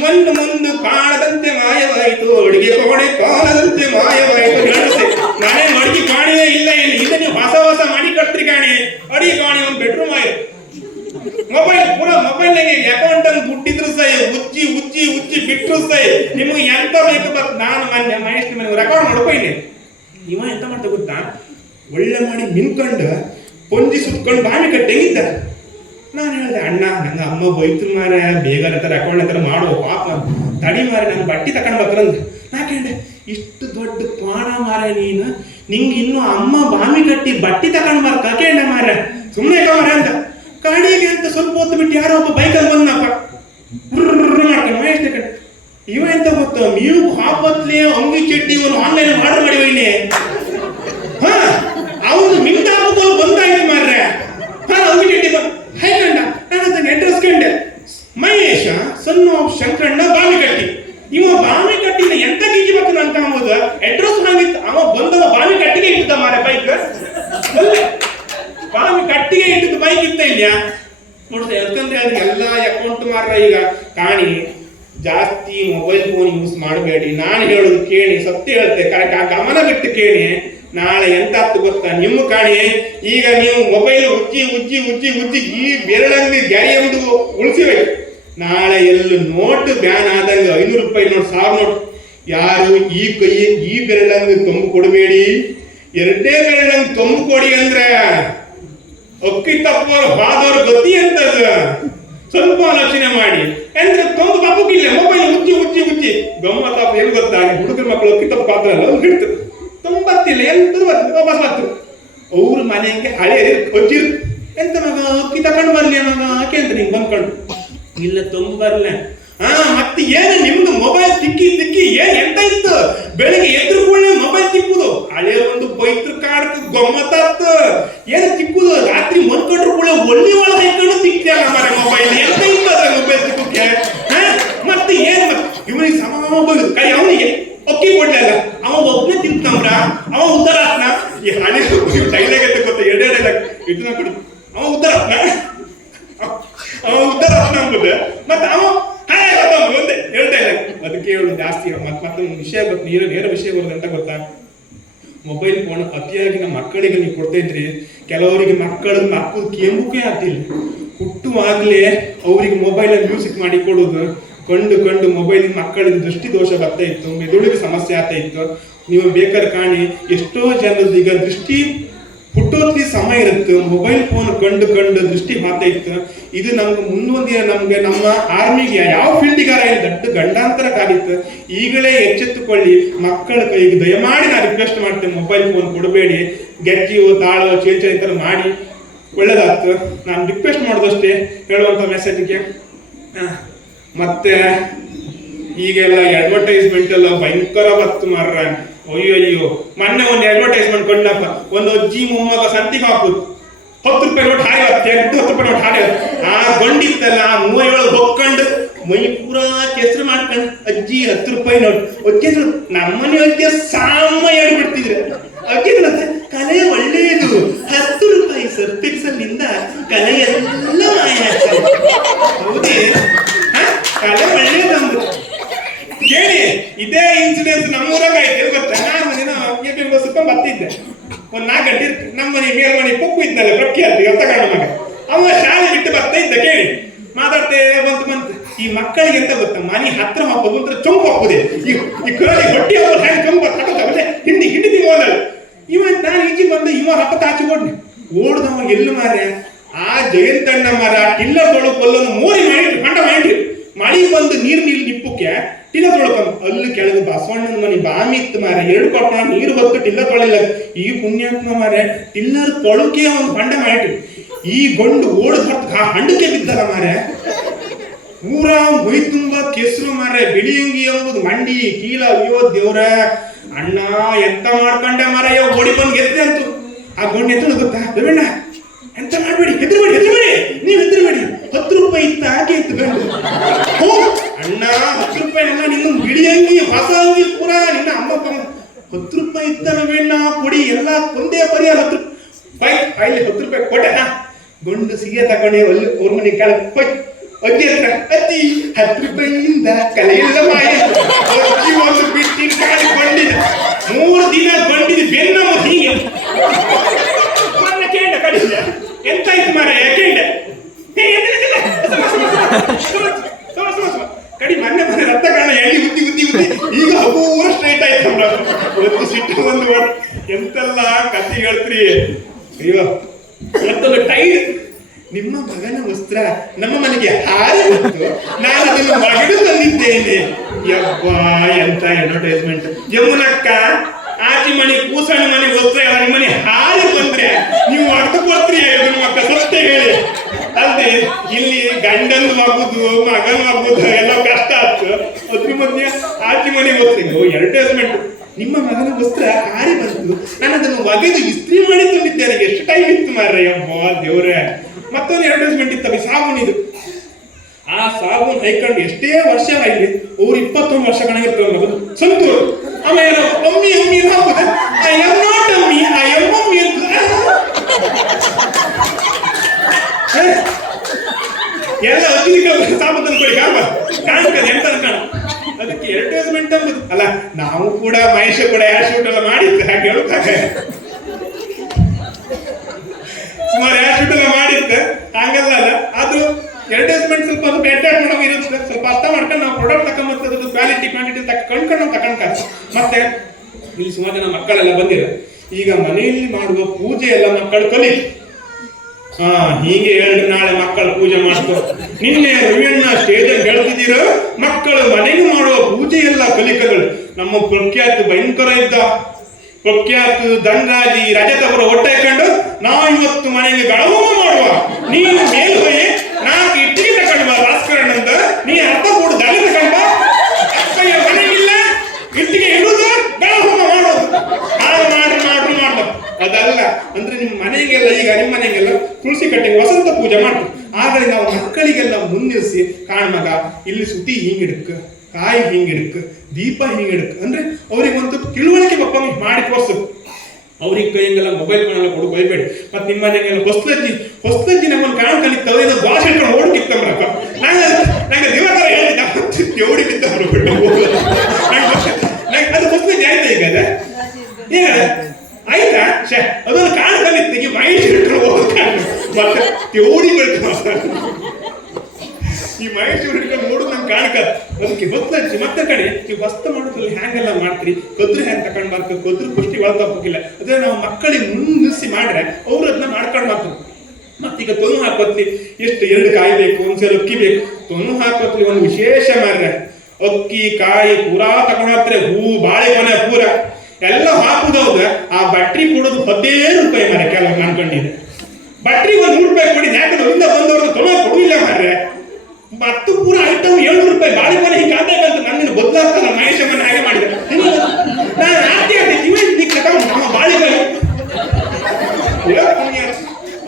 ಮುಂದು ಕಾಣದಂತೆ ಮಾಯವಾಯಿತು, ಅಡುಗೆ ಕೋಣೆ ಕಾಣದಂತೆ ಮಾಯವಾಯಿತು. ನಡೆಸಿ ಮನೆ ಮಡಿಗೆ ಕಾಣಿಯೇ ಇಲ್ಲ. ಇಲ್ಲಿ ಇದು ನೀವು ಹೊಸ ಮಾಡಿ ಕಟ್ರಿ ಕಾಣಿ, ಅಡಿಗೆ ಕಾಣಿ ಒಂದು ಬೆಡ್ರೂಮ್ ಆಯ್ತು. ಮೊಬೈಲ್ ಪೂರ ಮೊಬೈಲ್ನಾಗೆ ಅಕೌಂಟ್ ಅನ್ನು ದುಡ್ಡಿದ್ರು ಸೈ ಉಜ್ಜಿ ಬಿಟ್ಟರು ಸೈ. ನಿಮಗೆ ಎಂತ ಬೇಕು ಬತ್ ನಾನು ಮೊನ್ನೆ ಮಹೇಶ್ ಮನೆ ರೆಕಾರ್ಡ್ ಮಾಡ್ಕೊಯ್ನಿ. ಇವ ಎಂತ ಮಾಡ್ತಾ ಗೊತ್ತಾ, ಒಳ್ಳೆ ಮಾಡಿ ಮಿನ್ಕೊಂಡು ಪೊಂಜಿ ಸುತ್ಕೊಂಡು ಬಾವಿ ಕಟ್ಟಂಗಿದ್ದ. ನಾನು ಹೇಳಿದೆ, ಅಣ್ಣ ನಂಗೆ ಅಮ್ಮ ಬೈತು ಮಾರ, ಬೇಗ ಅಕೌಂಟ್ ಹತ್ರ ಮಾಡುವ ಪಾಪ ತಡಿ ಮಾರ, ನಂಗೆ ಬಟ್ಟೆ ತಗೊಂಡು ಬರ್ತಾರಂದ. ನಾ ಕೇಳಿದೆ, ಇಷ್ಟು ದೊಡ್ಡ ಪಾಣ ಮಾರ ನೀನು, ನಿಂಗೆ ಇನ್ನು ಅಮ್ಮ ಬಾವಿ ಕಟ್ಟಿ ಬಟ್ಟೆ ತಗೊಂಡು ಮಾರ ಕೇಳ ಮಾರ, ಸುಮ್ಮನೆ ಮಾರ ಅಂತ. ಕಾಡಿಗೆ ಅಂತ ಸ್ವಲ್ಪ ಹೊತ್ತು ಬಿಟ್ಟು ಯಾರೋ ಒಬ್ಬ ಬೈಕಲ್ಲಿ ಬಂದಪ್ಪ ಮಾಡ್ಕೊಂಡು ಮಹೇಶ್ ತಗೊಂಡು. ಇವ ಎಂತ ಗೊತ್ತ, ನೀವು ಹಾಪತ್ಲೆ ಅಂಗಿ ಚಡ್ಡಿ ಒಂದು ಆನ್ಲೈನ್ ಆರ್ಡರ್ ಮಾಡಿವೈನೆ. ಹಾ ಅವನು ಮಿಂಟ ಹಾಕೋದು ಬಂದಾಯ್ತು ಮಾರ್ರೆ. ಹಾ ಅಂಗಿ ಚಡ್ಡಿ ಹೈಕಂಡ. ನಾನು ಅದನ್ನ ಅಡ್ರೆಸ್ ಕಂಡೆ, ಮಹೇಶ ಸಣ್ಣ ಶಂಕರಣ್ಣ ಬಾವಿ ಕಟ್ಟಿ. ಇವ ಬಾವಿ ಕಟ್ಟಿನ ಎಂತ ಗೀಜಿ ಬರ್ತಾನ ಅಂತ ಅಂಬುದು ಅಡ್ರೆಸ್ ನಂಗಿತ್ತು. ಅವ ಬಂದವ ಬಾವಿ ಕಟ್ಟಿಗೆ ಇಟ್ಟಿದ್ದ ಮಾರ ಬೈಕ್, ಬಾವಿ ಕಟ್ಟಿಗೆ ಇಟ್ಟಿದ್ದು ಬೈಕ್ ಇತ್ತ ಇಲ್ಲ ನೋಡ್ತಾ. ಯಾಕಂದ್ರೆ ಅದು ಎಲ್ಲ ಅಕೌಂಟ್ ಮಾರ್ರ. ಈಗ ಕಾಣಿ ಜಾಸ್ತಿ ಮೊಬೈಲ್ ಫೋನ್ ಯೂಸ್ ಮಾಡಬೇಡಿ, ನಾನು ಹೇಳೋದು ಕೇಳಿ, ಸತ್ಯ ಹೇಳ್ತೆ ಕರೆಕ್ಟ್ ಆ ಗಮನ ಬಿಟ್ಟು ಕೇಳಿ. ನಾಳೆ ಎಂತ ಆಗ್ತು ಗೊತ್ತಾ, ನಿಮ್ಮ ಕಾಣಿ ಈಗ ನೀವು ಮೊಬೈಲ್ ಉಜ್ಜಿ ಈ ಬೆರಳಂಗಿ ಗ್ಯಾರಿ ಎಂಬುದು ಉಳಿಸಿಬೇಕು. ನಾಳೆ ಎಲ್ಲೂ ನೋಟ್ ಬ್ಯಾನ್ ಆದಂಗ 500 ರೂಪಾಯಿ ನೋಟ್, 1000 ನೋಟ್, ಯಾರು ಈ ಕೈ ಈ ಬೆರಳಂಗಿ ತುಂಬು ಕೊಡಬೇಡಿ, 2ನೇ ಬೆರಳಂಗಿ ತುಂಬು ಕೊಡಿ ಅಂದ್ರೆ ಅಕ್ಕಿ ತಪ್ಪೋರು ಬಾದವ್ರ ಗತಿ ಅಂತದ. ಸ್ವಲ್ಪ ಆಲೋಚನೆ ಮಾಡಿ. ಅಂದ್ರೆ ತೊಂದು ತಪ್ಪಕ್ಕಿಲ್ಲ, ಮೊಬೈಲ್ ಉಜ್ಜಿ ಗಮ್ಮತ್ತಪ್ಪ. ಏನ್ ಗೊತ್ತಾ, ಹುಡುಗರ ಮಕ್ಕಳು ಅಕ್ಕಿ ತಪ್ಪು ಪಾತ್ರ ಅಲ್ಲ ಅವ್ರು ಹಿಡ್ತರು, ತುಂಬತ್ತಿಲ್ಲ ಎಂತ ವಾಪಸ್ ಬರ್ತಾರೆ. ಅವ್ರ ಮನೆಗೆ ಹಳೆ ಅಜ್ಜಿರ್ ಎಂತ ಮಗ ಅಕ್ಕಿ ತಗೊಂಡು ಬರ್ಲಿ ಮಗ ಆಕೆ ಅಂತ ನಿಂಗೆ ಬಂದ್ಕೊಂಡು ಇಲ್ಲ ತುಂಬ ಬರ್ಲ. ಮತ್ತೆ ಏನು ನಿಮ್ದು ಮೊಬೈಲ್ ತಿಕ್ಕಿ ಏನ್ ಎಂತ ಇತ್ತು, ಬೆಳಿಗ್ಗೆ ಎದ್ರು ಕೂಡ ಮೊಬೈಲ್ ತಿಕ್ಕುದು. ಹಳೆ ಒಂದು ಬೈತ್ರ ಕಾಡ್ತು ಗಮ್ಮತ್ತ ಏನು ತಿಕ್ಕುದು. ರಾತ್ರಿ ಮಲ್ಕೊಂಡ್ರು ಕೂಡ ಒಳ್ಳೆ ಒಳಗೆ ಇಟ್ಕೊಂಡು ತಿಕ್ತಿಯಲ್ಲ ಮರ ಮೊಬೈಲ್. ಎಂತ ಇತ್ತು ಅದ್ರ ಮೊಬೈಲ್ ತಿಕ್ಕಕ್ಕೆ. ಮತ್ತೆ ಏನು ಇವನಿಗೆ ಸಮ ಕೈ ಅವನಿಗೆ ಅಕ್ಕಿ ಕೊಡ್ಲಿಲ್ಲ, ಅವ ಒಬ್ಬನೇ ತಿಂತಂಬ್ರ, ಅವ ಉದ್ದಾರ ಆತ್ನ. ಈ ಹಳೆ ಡೈಲಾಗ್ ಅಂತ ಗೊತ್ತ, 2 ಡೈಲಾಗ್ ಇದನ್ನ ಕೊಡು, ಅವ ಉದ್ದಾರ ಆತ್ನ ಅಂಬುದು. ಮತ್ತೆ ಅವ ಒಂದೇ 2 ಡೈಲಾಗ್. ಅದಕ್ಕೆ ಹೇಳು ಜಾಸ್ತಿ ಮತ್ತೊಂದು ವಿಷಯ ಗೊತ್ತ, ನೇರ ವಿಷಯ ಬರೋದು ಅಂತ ಗೊತ್ತಾ, ಮೊಬೈಲ್ ಫೋನ್ ಅತಿಯಾಗಿ ನಮ್ಮ ಮಕ್ಕಳಿಗೆ ನೀವು ಕೊಡ್ತಾ ಇದ್ರಿ. ಕೆಲವರಿಗೆ ಮಕ್ಕಳು ಕೇಂಬುಕೇ ಆಗ್ತಿಲ್ಲ. ಹುಟ್ಟುವಾಗಲೇ ಅವರಿಗೆ ಮೊಬೈಲ್ ಮ್ಯೂಸಿಕ್ ಮಾಡಿ ಕೊಡೋದು ಕಂಡು ಮೊಬೈಲ್ ಮಕ್ಕಳಿಗೆ ದೃಷ್ಟಿ ದೋಷ ಬರ್ತಾ ಇತ್ತು, ಮೆದುಳಿಗೆ ಸಮಸ್ಯೆ ಆಗ್ತಾ ಇತ್ತು. ನೀವು ಬೇಕಾದ್ರೆ ಕಾಣಿ, ಎಷ್ಟೋ ಜನರದ್ದು ಈಗ ದೃಷ್ಟಿ ಹುಟ್ಟೋದ್ರಿಗೆ ಸಮಯ ಇರುತ್ತೆ, ಮೊಬೈಲ್ ಫೋನ್ ಕಂಡು ದೃಷ್ಟಿ ಮಾತಾ ಇತ್ತು. ಇದು ನಮ್ಗೆ ಮುಂದೊಂದಿನ ನಮ್ಗೆ ನಮ್ಮ ಆರ್ಮಿಗೆ ಯಾವ ಫೀಲ್ಡಿಗಾರ ದೊಡ್ಡ ಗಂಡಾಂತರ ಕಾಲಿತ್ತು. ಈಗಲೇ ಎಚ್ಚೆತ್ತುಕೊಳ್ಳಿ, ಮಕ್ಕಳ ಕೈಗೆ ದಯಮಾಡಿ ನಾನು ರಿಕ್ವೆಸ್ಟ್ ಮಾಡ್ತೇನೆ, ಮೊಬೈಲ್ ಫೋನ್ ಕೊಡಬೇಡಿ. ಗೆಜ್ಜಿಯೋ ತಾಳೋ ಚೇಂಚ ಈ ಥರ ಮಾಡಿ ಒಳ್ಳೇದಾಗ್ತು. ನಾನು ರಿಕ್ವೆಸ್ಟ್ ಮಾಡೋದಷ್ಟೇ ಹೇಳುವಂಥ ಮೆಸೇಜ್ಗೆ. ಮತ್ತೆ ಈಗೆಲ್ಲ ಅಡ್ವರ್ಟೈಸ್ಮೆಂಟ್ ಎಲ್ಲ ಭಯಂಕರ ಬತ್ತು ಮಾರ್ರ. ಅಯ್ಯೋ ಮೊನ್ನೆ ಒಂದು ಅಡ್ವರ್ಟೈಸ್ಮೆಂಟ್ ಕೊಂಡಪ್ಪ, ಒಂದು ಅಜ್ಜಿ ಮೊಮ್ಮಗ ಸಂತಿಗೆ ಹಾಕುದು, 10 ರೂಪಾಯಿ ನೋಟ್ ಹಾರಿ 10 ರೂಪಾಯಿ ನೋಟ್ ಹಾರಿ. ಆ ಗೊಂಡಿತ್ತಲ್ಲ, ಆ 37 ಹೊಕ್ಕೊಂಡು ಮೈ ಪೂರಾ ಕೆಸರು ಮಾಡ್ಕೊಂಡು ಅಜ್ಜಿ 10 ರೂಪಾಯಿ ನೋಟ್. ಅಜ್ಜಿ ನಮ್ಮನೆ ಅಜ್ಜಿ ಸಾಮ ಹೇಳ್ಬಿಡ್ತಿದ್ರೆ. ಅಜ್ಜಿ ಕಲೆ ಒಳ್ಳೆಯದು, 10 ರೂಪಾಯಿ ಸರ್ಪಿಕ್ಸಲ್ಲಿಂದ ಕಲೆಯೆಲ್ಲ ಮಾಯ ಆಗ್ತದೆ. ಹೌದೇ, ಕಲೆ ಒಳ್ಳೆಯದು ಕೇಳಿ. ಇದೇ ಇನ್ಸಿಡೆನ್ಸ್ ನಮ್ಮೂರಾಗ ಆಯ್ತು ಗೊತ್ತಾ. ನಾನು ದಿನ ಎಪಿ ಬಸ್ ಬರ್ತಿದ್ದೆ, ಒಂದು 4 ಗಂಟೆ ನಮ್ಮ ಮನೆ ಮೇಲ್ಮನೆ ಪಪ್ಪು ಇದ್ದಲ್ಲ ಪ್ರಖ್ಯಾತಿ ತಗೊಂಡ ಮಗ, ಅವ ಶಾಲೆ ಬಿಟ್ಟು ಬರ್ತಾ ಇದ್ದ. ಕೇಳಿ ಮಾತಾಡ್ತೇ ಬಂತು. ಈ ಮಕ್ಕಳಿಗೆ ಎಂತ ಗೊತ್ತಾ, ಮನೆ ಹತ್ರ ಹಾಕೋದು ಅಂತ ಚೊಂಬು ಹಾಕುದೇ. ಈ ಕರಡಿ ಹೊಟ್ಟಿ ಹಾಕೋದು ಹ್ಯಾಂಗ್ ಚೊಂಬು ಹಾಕೋದೇ ಹಿಂಡಿ ಹೋದಳು. ಇವ ನಾನು ಈಚೆ ಬಂದು ಇವ ರಪ್ಪ ಆಚೆ ಓಡ್ನಿ. ಓಡ್ದವ ಎಲ್ಲು ಮಾರ್ಯ ಆ ಜಯಂತಣ್ಣ ಮರ ಟಿಲ್ಲರ್ದೊಳಗೆ ಕೊಲ್ಲನ್ನು ಮೋರಿ ಮಾಡಿಟ್ರಿ ಕಂಡ ಮಾಡಿಟ್ರಿ ಮಳಿ ಬಂದು ನೀರು ನಿಪ್ಪಕ್ಕೆ ಟಿಲ್ಲ ತೊಳ್ಕೊಂಡು ಅಲ್ಲಿ ಕೆಳಗೆ ಬಸವಣ್ಣನ ಮನೆ ಬಾಮಿತ್ತು ಮಾರ 2 ಕೊಟ್ಟ ನೀರು ಹೊತ್ತು ಟಿಲ್ಲ ತೊಳಿಲ್ಲ. ಈ ಪುಣ್ಯಾತ್ಮ ಮಾರ ಟಿಲ್ಲರ್ ತೊಳಕೆ ಒಂದು ಬಂಡ ಮಾಡಿಟ್ರಿ. ಈ ಗೊಂಡು ಓಡದ್ ಹೊತ್ತು ಆ ಹಂಡಕ್ಕೆ ಬಿದ್ದಲ್ಲ ಮಾರ. ಪೂರಾ ಮೈ ತುಂಬ ಕೆಸರು ಮಾರ, ಬಿಳಿಯಂಗಿ ಎಂಬುದು ಮಂಡಿ ಕೀಲ. ಅಯ್ಯೋ ದೇವ್ರ ಅಣ್ಣ ಎಂತ ಮಾಡ್ಕೊಂಡೆ ಮಾರ, ಓಡಿ ಬಂದು ಗೆದ್ದೆ ಅಂತು. ಆ ಗೊಂಡು ಎತ್ತಲು ಗೊತ್ತಾ ದೇವಣ್ಣ, ಎಂತ ಮಾಡ್ಬೇಡಿ, ಹೆದರ್ಬೇಡಿ ನೀವು ಹೆದರ್ಬೇಡಿ, 10 ರೂಪಾಯಿ ಇತ್ತ ಹಾಕಿ ಇತ್ತು ಗಂಡು. ಅಣ್ಣ 10 ರೂಪಾಯಿ ಅಲ್ಲ, ನಿನ್ನ ಬಿಳಿಯಂಗಿ ಹೊಸ ಅಂಗಿ ಪೂರಾ ನಿನ್ನ ಅಮ್ಮ 10 ರೂಪಾಯಿ ಇತ್ತ ನವೇಣ್ಣ ಕೊಡಿ, ಎಲ್ಲ ಒಂದೇ ಪರಿಹಾರ 10 ರೂಪಾಯಿ 10 ರೂಪಾಯಿ ಕೊಟ್ಟೆ. ಗೊಂಡು ಸಿಗೆ ತಗೊಂಡೆ ಅಲ್ಲಿ ಅವ್ರ ಮನೆ ಕಾಲ ಅಜ್ಜಿ ಹತ್ರ, ಅಜ್ಜಿ 10 ರೂಪಾಯಿಯಿಂದ ಕಲೆಯಿಲ್ಲ ಮಾಯ. ಅಜ್ಜಿ ಒಂದು ಬಿಟ್ಟಿನ ಕಾಲಿ ಬಂಡಿದ 3 ದಿನ ಬಂಡಿದ ಬೆನ್ನ ಹೀಗೆ ಕೇಂಡ ಕಡಿಸಿದ. ಎಂತಾಯ್ತು ಮಾರ ಕೇಂಡ ಕಡಿ ಮೊನ್ನೆ ಮನೆ ರಕ್ತ ಕಾರಣ ಎಣ್ಣೆ ಉದ್ದಿ ಈಗ ಹಬ್ಬೂರ ಸ್ಟ್ರೈಟ್ ಆಯ್ತು. ಒಂದು ಸಿಟ್ಟು ಒಂದು ಎಂತೆಲ್ಲ ಕಥೆ ಹೇಳ್ತ್ರಿ. ಅಯ್ಯೋ ಮತ್ತೊಂದು ಟೈಡ್, ನಿಮ್ಮ ಮಗನ ವಸ್ತ್ರ ನಮ್ಮ ಮನೆಗೆ ಹಾರಿ ಬಂತು, ನಾನು ಅದನ್ನು ಮಗಳು ತಂದಿದ್ದೇನೆ. ಯಬ್ಬಾ ಎಂತ ಅಡ್ವರ್ಟೈಸ್ಮೆಂಟ್. ಯಮುನಕ್ಕ ಆಚಿ ಮನೆ ಕೂಸಣ್ಣ ಮನೆ ವಸ್ತ್ರ ಎಲ್ಲ ನಿಮ್ಮ ಮನೆ ಹಾರಿ ಬಂದ್ರೆ ನೀವು ಅರ್ಥ ಕೊಡ್ತೀರಿ ಮಕ್ಕ ಸತ್ಯ ಹೇಳಿ. ಅಲ್ದೆ ಇಲ್ಲಿ ಗಂಡನ್ ಮಗುದು ಮಗನ್ ಮಗುದು ಎಲ್ಲ ಕಷ್ಟ ಆಯ್ತು. ಅದ್ರ ಮಧ್ಯೆ ಆಚಿ ಮನೆ ವಸ್ತ್ರ ಅಡ್ವರ್ಟೈಸ್ಮೆಂಟ್. ನಿಮ್ಮ ಮಗನ ವಸ್ತ್ರ ಹಾರಿ ಬಂತು, ನಾನು ಅದನ್ನು ಒಗೆದು ಇಸ್ತ್ರಿ ಮಾಡಿ ತಂದಿದ್ದೇನೆ. ಎಷ್ಟು ಟೈಮ್ ಇತ್ತು ಮಾರ್ರೆ ಅಮ್ಮ ದೇವ್ರೆ. ಮತ್ತೊಂದು ಅಡ್ವರ್ಟೈಸ್ಮೆಂಟ್ ಇತ್ತವೆ ಸಾಬೂನ್ ಇದು. ಆ ಸಾಬೂನ್ ಹೈಕೊಂಡು ಎಷ್ಟೇ ವರ್ಷ ಆಗಲಿ ಅವ್ರು 21 ವರ್ಷಗಳಾಗಿರ್ತಾರೆ ಮಗದು ಸಂತೂರು. ಆಮೇಲೆ ಅಮ್ಮಿ ಹಾಕುದ ಐ ಆಮ್ ನಾಟ್ ಅಮ್ಮಿ ಐ ಆಮ್ ಮಮ್ಮಿ ಅಂತ ಎಲ್ಲ ಅತಿರಿಕ ಸಾಬೂನ್ ತಂದ್ಕೊಡಿ ಕಾಣ್ತದೆ ಎಂತ ಕಾಣ. ಅದಕ್ಕೆ ಅಡ್ವರ್ಟೈಸ್ಮೆಂಟ್ ಅಂಬುದು ಅಲ್ಲ. ನಾವು ಕೂಡ ಮಹೇಶ ಕೂಡ ಯಾರ್ ಶೂಟ್ ಎಲ್ಲ ಮಾಡಿದ್ದೆ ಹಾಗೆ ಹೇಳುತ್ತಾಗ ಸುಮಾರು ಯಾರ್ ಶೂಟ್ ಎಲ್ಲ ಮಾಡಿದ್ದೆ ಹಾಗಲ್ಲ ಅಲ್ಲ. ಆದ್ರೂ ಅಡ್ವರ್ಟೈಸ್ಮೆಂಟ್ ಸ್ವಲ್ಪ ಅದು ಅಟ್ಯಾಕ್ ಮಾಡೋದು ಇರುತ್ತೆ. ಸ್ವಲ್ಪ ಅರ್ಥ ಮಾಡ್ಕೊಂಡು ನಾವು ಪ್ರಾಡಕ್ಟ್ ತಗೊಂಬರ್ತದೆ, ಅದ್ರದ್ದು ಕ್ವಾಲಿಟಿ ಕ್ವಾಂಟಿಟಿ ಕಣ್ಕೊಂಡು ನಾವು ತಗೊಂಡ್ಕ. ಮತ್ತೆ ಇಲ್ಲಿ ಸುಮಾರು ಜನ ಮಕ್ಕಳೆಲ್ಲ ಬಂದಿರ. ಈಗ ಮನೆಯಲ್ಲಿ ಮಾಡುವ ಪೂಜೆ ಎಲ್ಲ ಮಕ್ಕಳು ಕಲಿ. ಹೀಗೆ ಹೇಳಿ ನಾಳೆ ಮಕ್ಕಳು ಪೂಜೆ ಮಾಡ್ತಾರೆ. ನಿನ್ನೆ ರವಿಯಣ್ಣ ಸ್ಟೇಜ್ ಹೇಳ್ತಿದ್ದೀರ, ಮಕ್ಕಳು ಮನೆಗೆ ಮಾಡುವ ಪೂಜೆ ಎಲ್ಲ ಕಲಿಕಗಳು. ನಮ್ಮ ಪ್ರಖ್ಯಾತ ಭಯಂಕರ ಇದ್ದ ಪ್ರಖ್ಯಾತ ಧನರಾಜಿ ರಜತ್ ಅವರ ಹೊಟ್ಟೆ ಹಾಕೊಂಡು ನಾವು ಇವತ್ತು ಮನೆಗೆ ಗಳಹೋಮ ಮಾಡುವ, ನೀನು ಮೇಲ್ ಹೋಗಿ 4 ಇಟ್ಟಿಗೆ ತಗೊಂಡು ಬಾ ಭಾಸ್ಕರಣ್ಣ ಅಂತ, ನೀ ಅರ್ಧ ಕೂಡ ದಳಿ ತಗೊಂಡ ಅಕ್ಕಯ್ಯ ಮನೆಗಿಲ್ಲ ಇಟ್ಟಿಗೆ ಇಡುದು ಗಳಹೋಮ ಮಾಡೋದು. ಹಾಗೆ ಮಾಡ್ದು ಅದಲ್ಲ ಅಂದ್ರೆ ನಿಮ್ಮ ಮನೆಗೆಲ್ಲ ಈಗ ನಿಮ್ಮ ಮನೆಗೆಲ್ಲ ತುಳಸಿ ಕಟ್ಟೆಗೆ ವಸಂತ ಪೂಜೆ ಮಾಡ್ತೀವಿ. ಆದ್ರೆ ನಾವು ಮಕ್ಕಳಿಗೆಲ್ಲ ಮುನ್ನಿರಿಸಿ ಕಾಣ್ಮಗ ಇಲ್ಲಿ ಸುದ್ದಿ ಹಿಂಗಿಡಕ್, ಕಾಯಿ ಹಿಂಗಿಡಕ್, ದೀಪ ಹಿಂಗಿಡಕ್ ಅಂದ್ರೆ ಅವ್ರಿಗೆ ಒಂದು ತಿಳುವಳಿಕೆ ಮಕ್ಕ ಮಾಡಿ ತೋರ್ಸು. ಅವ್ರಿಗೆ ಕೈಗೆಲ್ಲ ಮೊಬೈಲ್ ಫೋನ್ ಎಲ್ಲ ಕೊಡು ಬೈಬೇಡಿ. ಮತ್ತೆ ನಿಮ್ಮ ಮನೆಗೆಲ್ಲ ಹೊಸದಜ್ಜಿ ನಮ್ಮನ್ನು ಕಾಣ ಕಲಿತಾವೆ ಭಾಷೆ ಇಟ್ಕೊಂಡು ಓಡ್ಕಿತ್ತಮ್ರಕ್ಕ. ನಂಗೆ ದಿವಸ ಹೇಳಿದ್ದ ಓಡಿ ಬಿದ್ದವ್ರು ಬಿಟ್ಟು ಅದು ಹೊಸದಜ್ಜಿ ಆಯ್ತಾ ಈಗ ಅದ ಈಗ ಆಯ್ತಾ ಅದೊಂದು ಕಾಣ ಕಲಿತಿಗೆ ಮೈಂಡ್ ಇಟ್ಕೊಂಡು ಹೋಗ್ತಾನೆ ಮತ್ತೆ ಓಡಿ ಬೆಳ್ಕ ಈ ಮಹೇಶ್ವರ ಹಿಡ್ಕೊಂಡು ನೋಡುದು ನಂಗೆ ಕಾಣಕ. ಅದಕ್ಕೆ ಗೊತ್ತಜ್ಜಿ ಮತ್ತೆ ಕಡೆ ನೀವು ವಸ್ತು ಮಾಡೋದ್ರಲ್ಲಿ ಹ್ಯಾಂಗೆಲ್ಲ ಮಾಡ್ತೀರಿ, ಕದ್ರು ಹ್ಯಾಂಗ್ ತಕೊಂಡ್ ಬರ್ತೀವಿ, ಕದ್ರು ಪುಷ್ಟಿ ಒಳಗೋಗಿಲ್ಲ. ಅದೇ ನಾವು ಮಕ್ಕಳಿಗೆ ಮುನ್ನಿಸಿ ಮಾಡ್ರೆ ಅವ್ರು ಅದನ್ನ ಮಾಡ್ಕೊಂಡು ಬರ್ತಾರೆ. ಮತ್ತೀಗ ತೊನು ಹಾಕೋತ್ಲಿ ಎಷ್ಟು 2 ಕಾಯಿ ಬೇಕು, ಒಂದ್ಸಲ ಅಕ್ಕಿ ಬೇಕು. ತೊನು ಹಾಕೋತ್ಲಿ ಒಂದು ವಿಶೇಷ ಮಾಡ್ರೆ ಅಕ್ಕಿ ಕಾಯಿ ಪೂರಾ ತಗೊಂಡ್ರೆ ಹೂ ಬಾಳೆಗೊನೆ ಪೂರ ಎಲ್ಲ ಹಾಕುದೌದ. ಆ ಬಟ್ರಿ ಕೊಡೋದು 15 ರೂಪಾಯಿ ಮಾರ. ಕೆಲವು ಅನ್ಕೊಂಡಿದೆ ಬಟ್ರಿಗೆ ಒಂದು 100 ರೂಪಾಯಿ ಕೊಡಿ. ಯಾಕಂದ್ರೆ ಅಲ್ಲಿಂದ ಬಂದವ್ರನ್ನ ತೊಗೊಂಡು ಕೊಡುವಿಲ್ಲ ಮಾರ್ರೆ. ಮತ್ತು ಪೂರ ಐಟಮ್ 700 ರೂಪಾಯಿ ಬಾಳೆಗೊನೆ ಹಿಂಗೆ ಆದಾಗಂತ ನನ್ನನ್ನು ಬದಲಾಗ್ತಾನ ಮಹೇಶಮ್ಮನ ಹಾಗೆ ಮಾಡಿದೆ. ನಾನು ಆರ್ತಿ ಇವೆಂಟ್ ತಗೊಂಡು ನಮ್ಮ ಬಾಳೆಗೊನೆ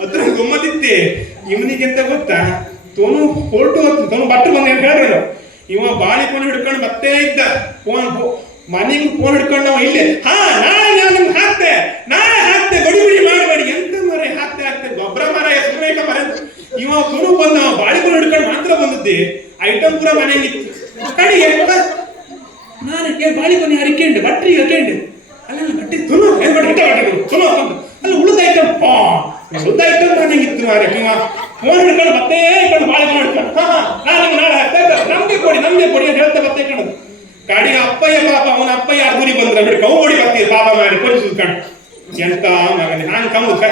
ಅದ್ರ ಗಮ್ಮತ್ತಿತ್ತೆ. ಇವನಿಗೆ ಎಂತ ಗೊತ್ತಾ, ತೊನು ಹೊರಟು ತೊನು ಬಟ್ಟೆ ಬಂದು ಏನು ಹೇಳ್ರಿ ಇವ ಬಾಳೆಗೊನೆ ಹಿಡ್ಕೊಂಡು ಮತ್ತೆ ಇದ್ದ ಫೋನ್ ಮನೆಗೆ ಫೋನ್ ಹಿಡ್ಕೊಂಡು ನಾವು ಇಲ್ಲೇ ನಾಳೆ ನಾನು ನಿಮ್ಗೆ ಹಾಕ್ತೆ ಗಡಿ ಮಾಡಬೇಡಿ ಎಂತ ಮರೆ ಹಾಕ್ತೆ ಗೊಬ್ಬರ ಮರ ಸುರೇಖ ಮರ. ಇವ ತೊನು ಬಂದ ಬಾಳೆಗೊನೆ ಹಿಡ್ಕೊಂಡು ಮಾತ್ರ ಬಂದದ್ದೆ. ಐಟಮ್ ಪೂರ ಮನೆಗಿತ್ತು ಕಡೆಗೆ ನಾನು ಬಾಳೆಗೊನೆ ಹರಿಕೆಂಡೆ ಬಟ್ರಿ ಹಾಕೆಂಡೆ ಅಲ್ಲ ಬಟ್ಟೆ ತೊನು ತೊನು ಅಲ್ಲಿ ಉಳಿದ ಐಟಮ್ ಮನೆಗಿತ್ತು ಮಾರೆ. ಇವ ಫೋನ್ ಹಿಡ್ಕೊಂಡು ಮತ್ತೆ ಇಟ್ಕೊಂಡು ಬಾಳೆಗೊನೆ ಹಿಡ್ಕೊಂಡು ನಾನು ನಾಳೆ ಹಾಕ್ತಾ ನಮ್ಗೆ ಕೊಡಿ ಅಂತ ಹೇಳ್ತಾ ಮತ್ತೆ ಇಟ್ಕೊಂಡು ಕಾಡಿಗೆ ಅಪ್ಪಯ್ಯ ಪಾಪ ಅವನ ಅಪ್ಪಯ್ಯ ಅರ್ಧೂರಿ ಬಂದ್ರೆ ಬಿಡಿ ಕೌ ಓಡಿ ಬರ್ತೀವಿ ಪಾಪ ಮಾಡಿ ಪೊಲೀಸ್ ಕಣ್ ಎಂತ ಮಗನೇ ನಾನು ಕಮ್ಮದು ಕೈ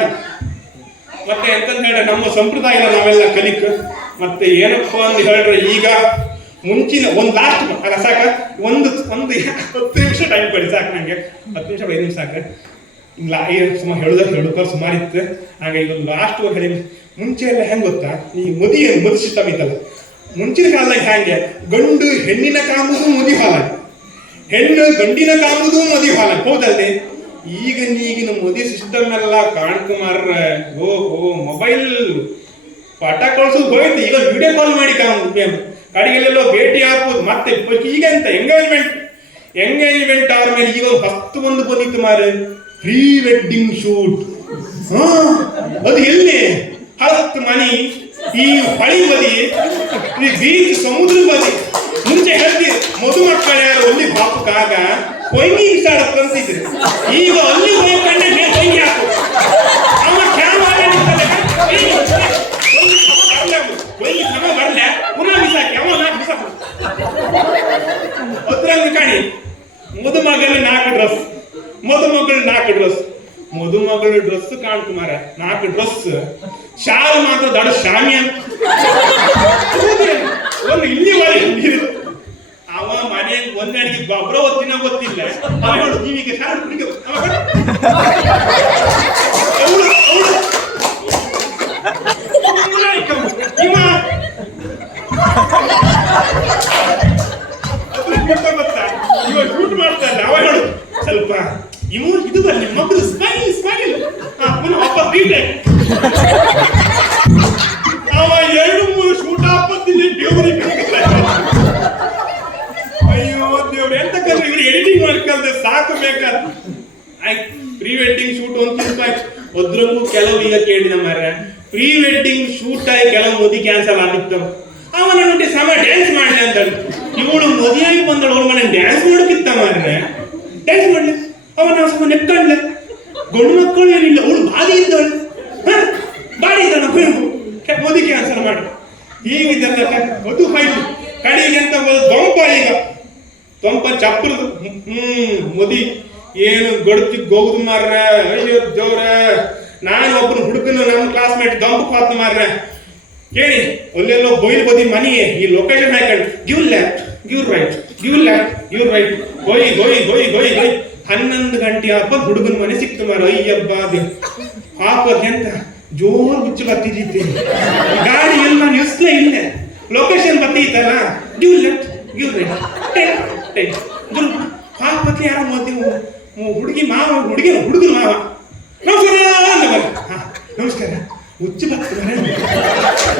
ಮತ್ತೆ ಎಂತಂತ ಹೇಳ್ರೆ ನಮ್ಮ ಸಂಪ್ರದಾಯ ನಾವೆಲ್ಲ ಕಲಿಕ್ ಮತ್ತೆ ಏನಪ್ಪ ಅಂತ ಹೇಳ್ರೆ ಈಗ ಮುಂಚಿನ ಒಂದು ಲಾಸ್ಟ್ ಅಲ್ಲ ಸಾಕ ಒಂದು 10 ನಿಮಿಷ ಟೈಮ್ ಕೊಡಿ ಸಾಕು ನಂಗೆ 10 ನಿಮಿಷ 5 ನಿಮಿಷ ಸಾಕು ಇಲ್ಲ ಸುಮಾರು ಹೇಳುತ್ತಾರೆ ಸುಮಾರು ಇತ್ತು ಹಾಗೆ ಈಗ ಲಾಸ್ಟ್ ಹೇಳಿ ಮುಂಚೆ ಎಲ್ಲ ಹೆಂಗ್ ಗೊತ್ತಾ ಈ ಮದಿ ಸಿಸ್ಟಮ್ ಇತ್ತಲ್ಲ ಮುಂಚಿನ ಕಾಲದಾಗ ಹೆಂಗೆ ಗಂಡು ಹೆಣ್ಣಿನ ಕಾಮುದು ಮದಿ ಹಾಲ ಹೆಣ್ಣು ಗಂಡಿನ ಕಾಮುದು ಮದಿ ಹಾಲ ಹೌದಲ್ದೆ ಈಗಿನ ಮದಿ ಸಿಸ್ಟಮ್ ಎಲ್ಲ ಕಾಣ್ಕುಮಾರ ಓಹೋ ಮೊಬೈಲ್ ಪಾಠ ಕಳ್ಸೋದು ಹೋಯ್ತು ಈಗ ವಿಡಿಯೋ ಕಾಲ್ ಮಾಡಿ ಕಡೆಗೆಲ್ಲೆಲ್ಲೋ ಭೇಟಿ ಹಾಕೋದು ಮತ್ತೆ ಈಗ ಎಂತ ಎಂಗೇಜ್ಮೆಂಟ್ ಆದ್ಮೇಲೆ ಈಗ 10 ಒಂದು ಬಂದಿತ್ತು ಮಾರ ಪ್ರೀ ವೆಡ್ಡಿಂಗ್ ಶೂಟ್ ಅದು ಎಲ್ಲಿ 10 ಮನಿ ಈ ಹೊಳಿ ಬದಿ ಈ ಬೀಚ್ ಸಮುದ್ರ ಬದಿ ಮುಂಚೆ ಹೇಳ್ತೀವಿ ಮದುಮಕ್ಕಳ ಯಾರು ಅಲ್ಲಿ ಬಾಪುಕಾಗ ಹೊಂಗಿ ಇಷ್ಟಾಡಕ್ಕಂತಿದ್ರು ಈಗ ಅಲ್ಲಿ ಹೋಗ್ಕೊಂಡೆ ಹೊಂಗಿ ಹಾಕು ಅವ ಬರ್ಲೆ ಪುನಃ ಬಿಸಾಕಿ ಅವ ಬಿಸಾಕು ಅದ್ರಲ್ಲಿ ಕಾಣಿ ಮದುಮಗಳು 4 ಡ್ರೆಸ್ ಮದುಮಗಳು ಡ್ರೆಸ್ ಕಾಣ್ಕುಮಾರ 4 ಡ್ರೆಸ್ ಶಾಲು ಮಾತ್ರ ದೊಡ್ಡ ಶಾಮಿ ಅಂತ ಒಂದು ಇಲ್ಲಿ ಒಳಗೆ ಅವ ಮನೆ ಒಂದೆಡಿಗೆ ಗೊಬ್ಬರ ಒತ್ತಿನ ಗೊತ್ತಿಲ್ಲ ಅವ ಹೇಳು ನೀವೀಗ ಶಾಲು ಕುಡಿಗೆ ಶೂಟ್ ಮಾಡ್ತಾರೆ ಅವ ಹೇಳು ಸ್ವಲ್ಪ ಇದು ಬರಲಿ ಮಕ್ಕಳು ಸ್ಮೈಲ್ ಪುನಃ ವಾಪಸ್ ರೀಟೇಕ್ ಅವ 2-3 ಶೂಟ್ ಹಾಕೋತಿಲ್ಲ ದೇವ್ರಿಗೆ ಅಯ್ಯೋ ದೇವ್ರು ಎಂತ ಕಲ್ರಿ ಇವ್ರು ಎಡಿಟಿಂಗ್ ಮಾಡ್ಕಲ್ದೆ ಸಾಕು ಬೇಕಾದ ಆಯ್ತು ಪ್ರೀ ವೆಡ್ಡಿಂಗ್ ಶೂಟ್ ಅಂತ ಅದ್ರಂಗೂ ಕೆಲವು ಈಗ ಕೇಳಿದ ಮಾರ್ರೆ ಪ್ರೀ ವೆಡ್ಡಿಂಗ್ ಶೂಟ್ ಆಗಿ ಕೆಲವು ಮದಿ ಕ್ಯಾನ್ಸಲ್ ಆಗಿತ್ತು ಅವನ ನೋಡಿ ಸಮ ಡ್ಯಾನ್ಸ್ ಮಾಡ್ಲಿ ಅಂತ ಇವಳು ಮದುವೆಯಾಗಿ ಬಂದಳು ಅವ್ರ ಮನೆ ಡ್ಯಾನ್ಸ್ ಮಾಡೋಕ್ಕಿತ್ತ ಮಾರ್ರೆ ಡ್ಯಾನ್ಸ್ ಮಾಡ್ಲಿ ಅವನ ಸ್ವಲ್ಪ ನೆಕ್ಕಂಡ್ಲೆ ಗಂಡು ಮಕ್ಕಳು ಏನಿಲ್ಲ ಅವಳು ಬಾಡಿ ಇದ್ದವಳು ಬಾಡಿ ಇದ್ದಾಳ ಮೋದಿ ಕ್ಯಾನ್ಸಲ್ ಮಾಡಿ ಈಗ ಇದೆಲ್ಲ ಅದು ಫೈನ್ ಕಡೆಗೆ ಅಂತ ದೊಂಪ ಈಗ ದೊಂಪ ಚಪ್ಪರದು ಮೋದಿ ಏನು ಗಡ್ತಿ ಗೋಗುದು ಮಾರ್ರೆ ಅಯ್ಯೋ ದೇವ್ರ ನಾನು ಒಬ್ಬನ ಹುಡುಗನು ನಮ್ಮ ಕ್ಲಾಸ್ಮೇಟ್ ದೊಂಪ ಪಾತ್ ಮಾರ್ರೆ ಕೇಳಿ ಅಲ್ಲೆಲ್ಲೋ ಬೊಯ್ಲು ಬದಿ ಮನಿ ಈ ಲೊಕೇಶನ್ ಹಾಕೊಂಡು ಗಿವ್ ಲೆಫ್ಟ್ ಗಿವ್ ರೈಟ್ ಹೋಯ್ 11 ಗಂಟೆ ಹಾಕೋದು ಹುಡುಗನ ಮನೆ ಸಿಕ್ತು ಮಾರ ಅಯ್ಯಬ್ಬ ಹಾಕೋದ್ ಎಂತ ಜೋರ್ ಹುಚ್ಚು ಬತ್ತಿದ್ದೆ ಗಾಡಿ ಎಲ್ಲ ನಾನು ಇಸ್ಲೇ ಇಲ್ಲ ಲೊಕೇಶನ್ ಬತ್ತೈತಲ್ಲ ಗಿವ್ ಲೆಫ್ಟ್ ಗಿವ್ ರೈಟ್ ಹಾಕೋಕೆ ಯಾರೋ ಹುಡುಗಿ ಮಾವ ಹುಡುಗನ ಮಾವ ನಮಸ್ಕಾರ ಹುಚ್ಚು ಬತ್ತ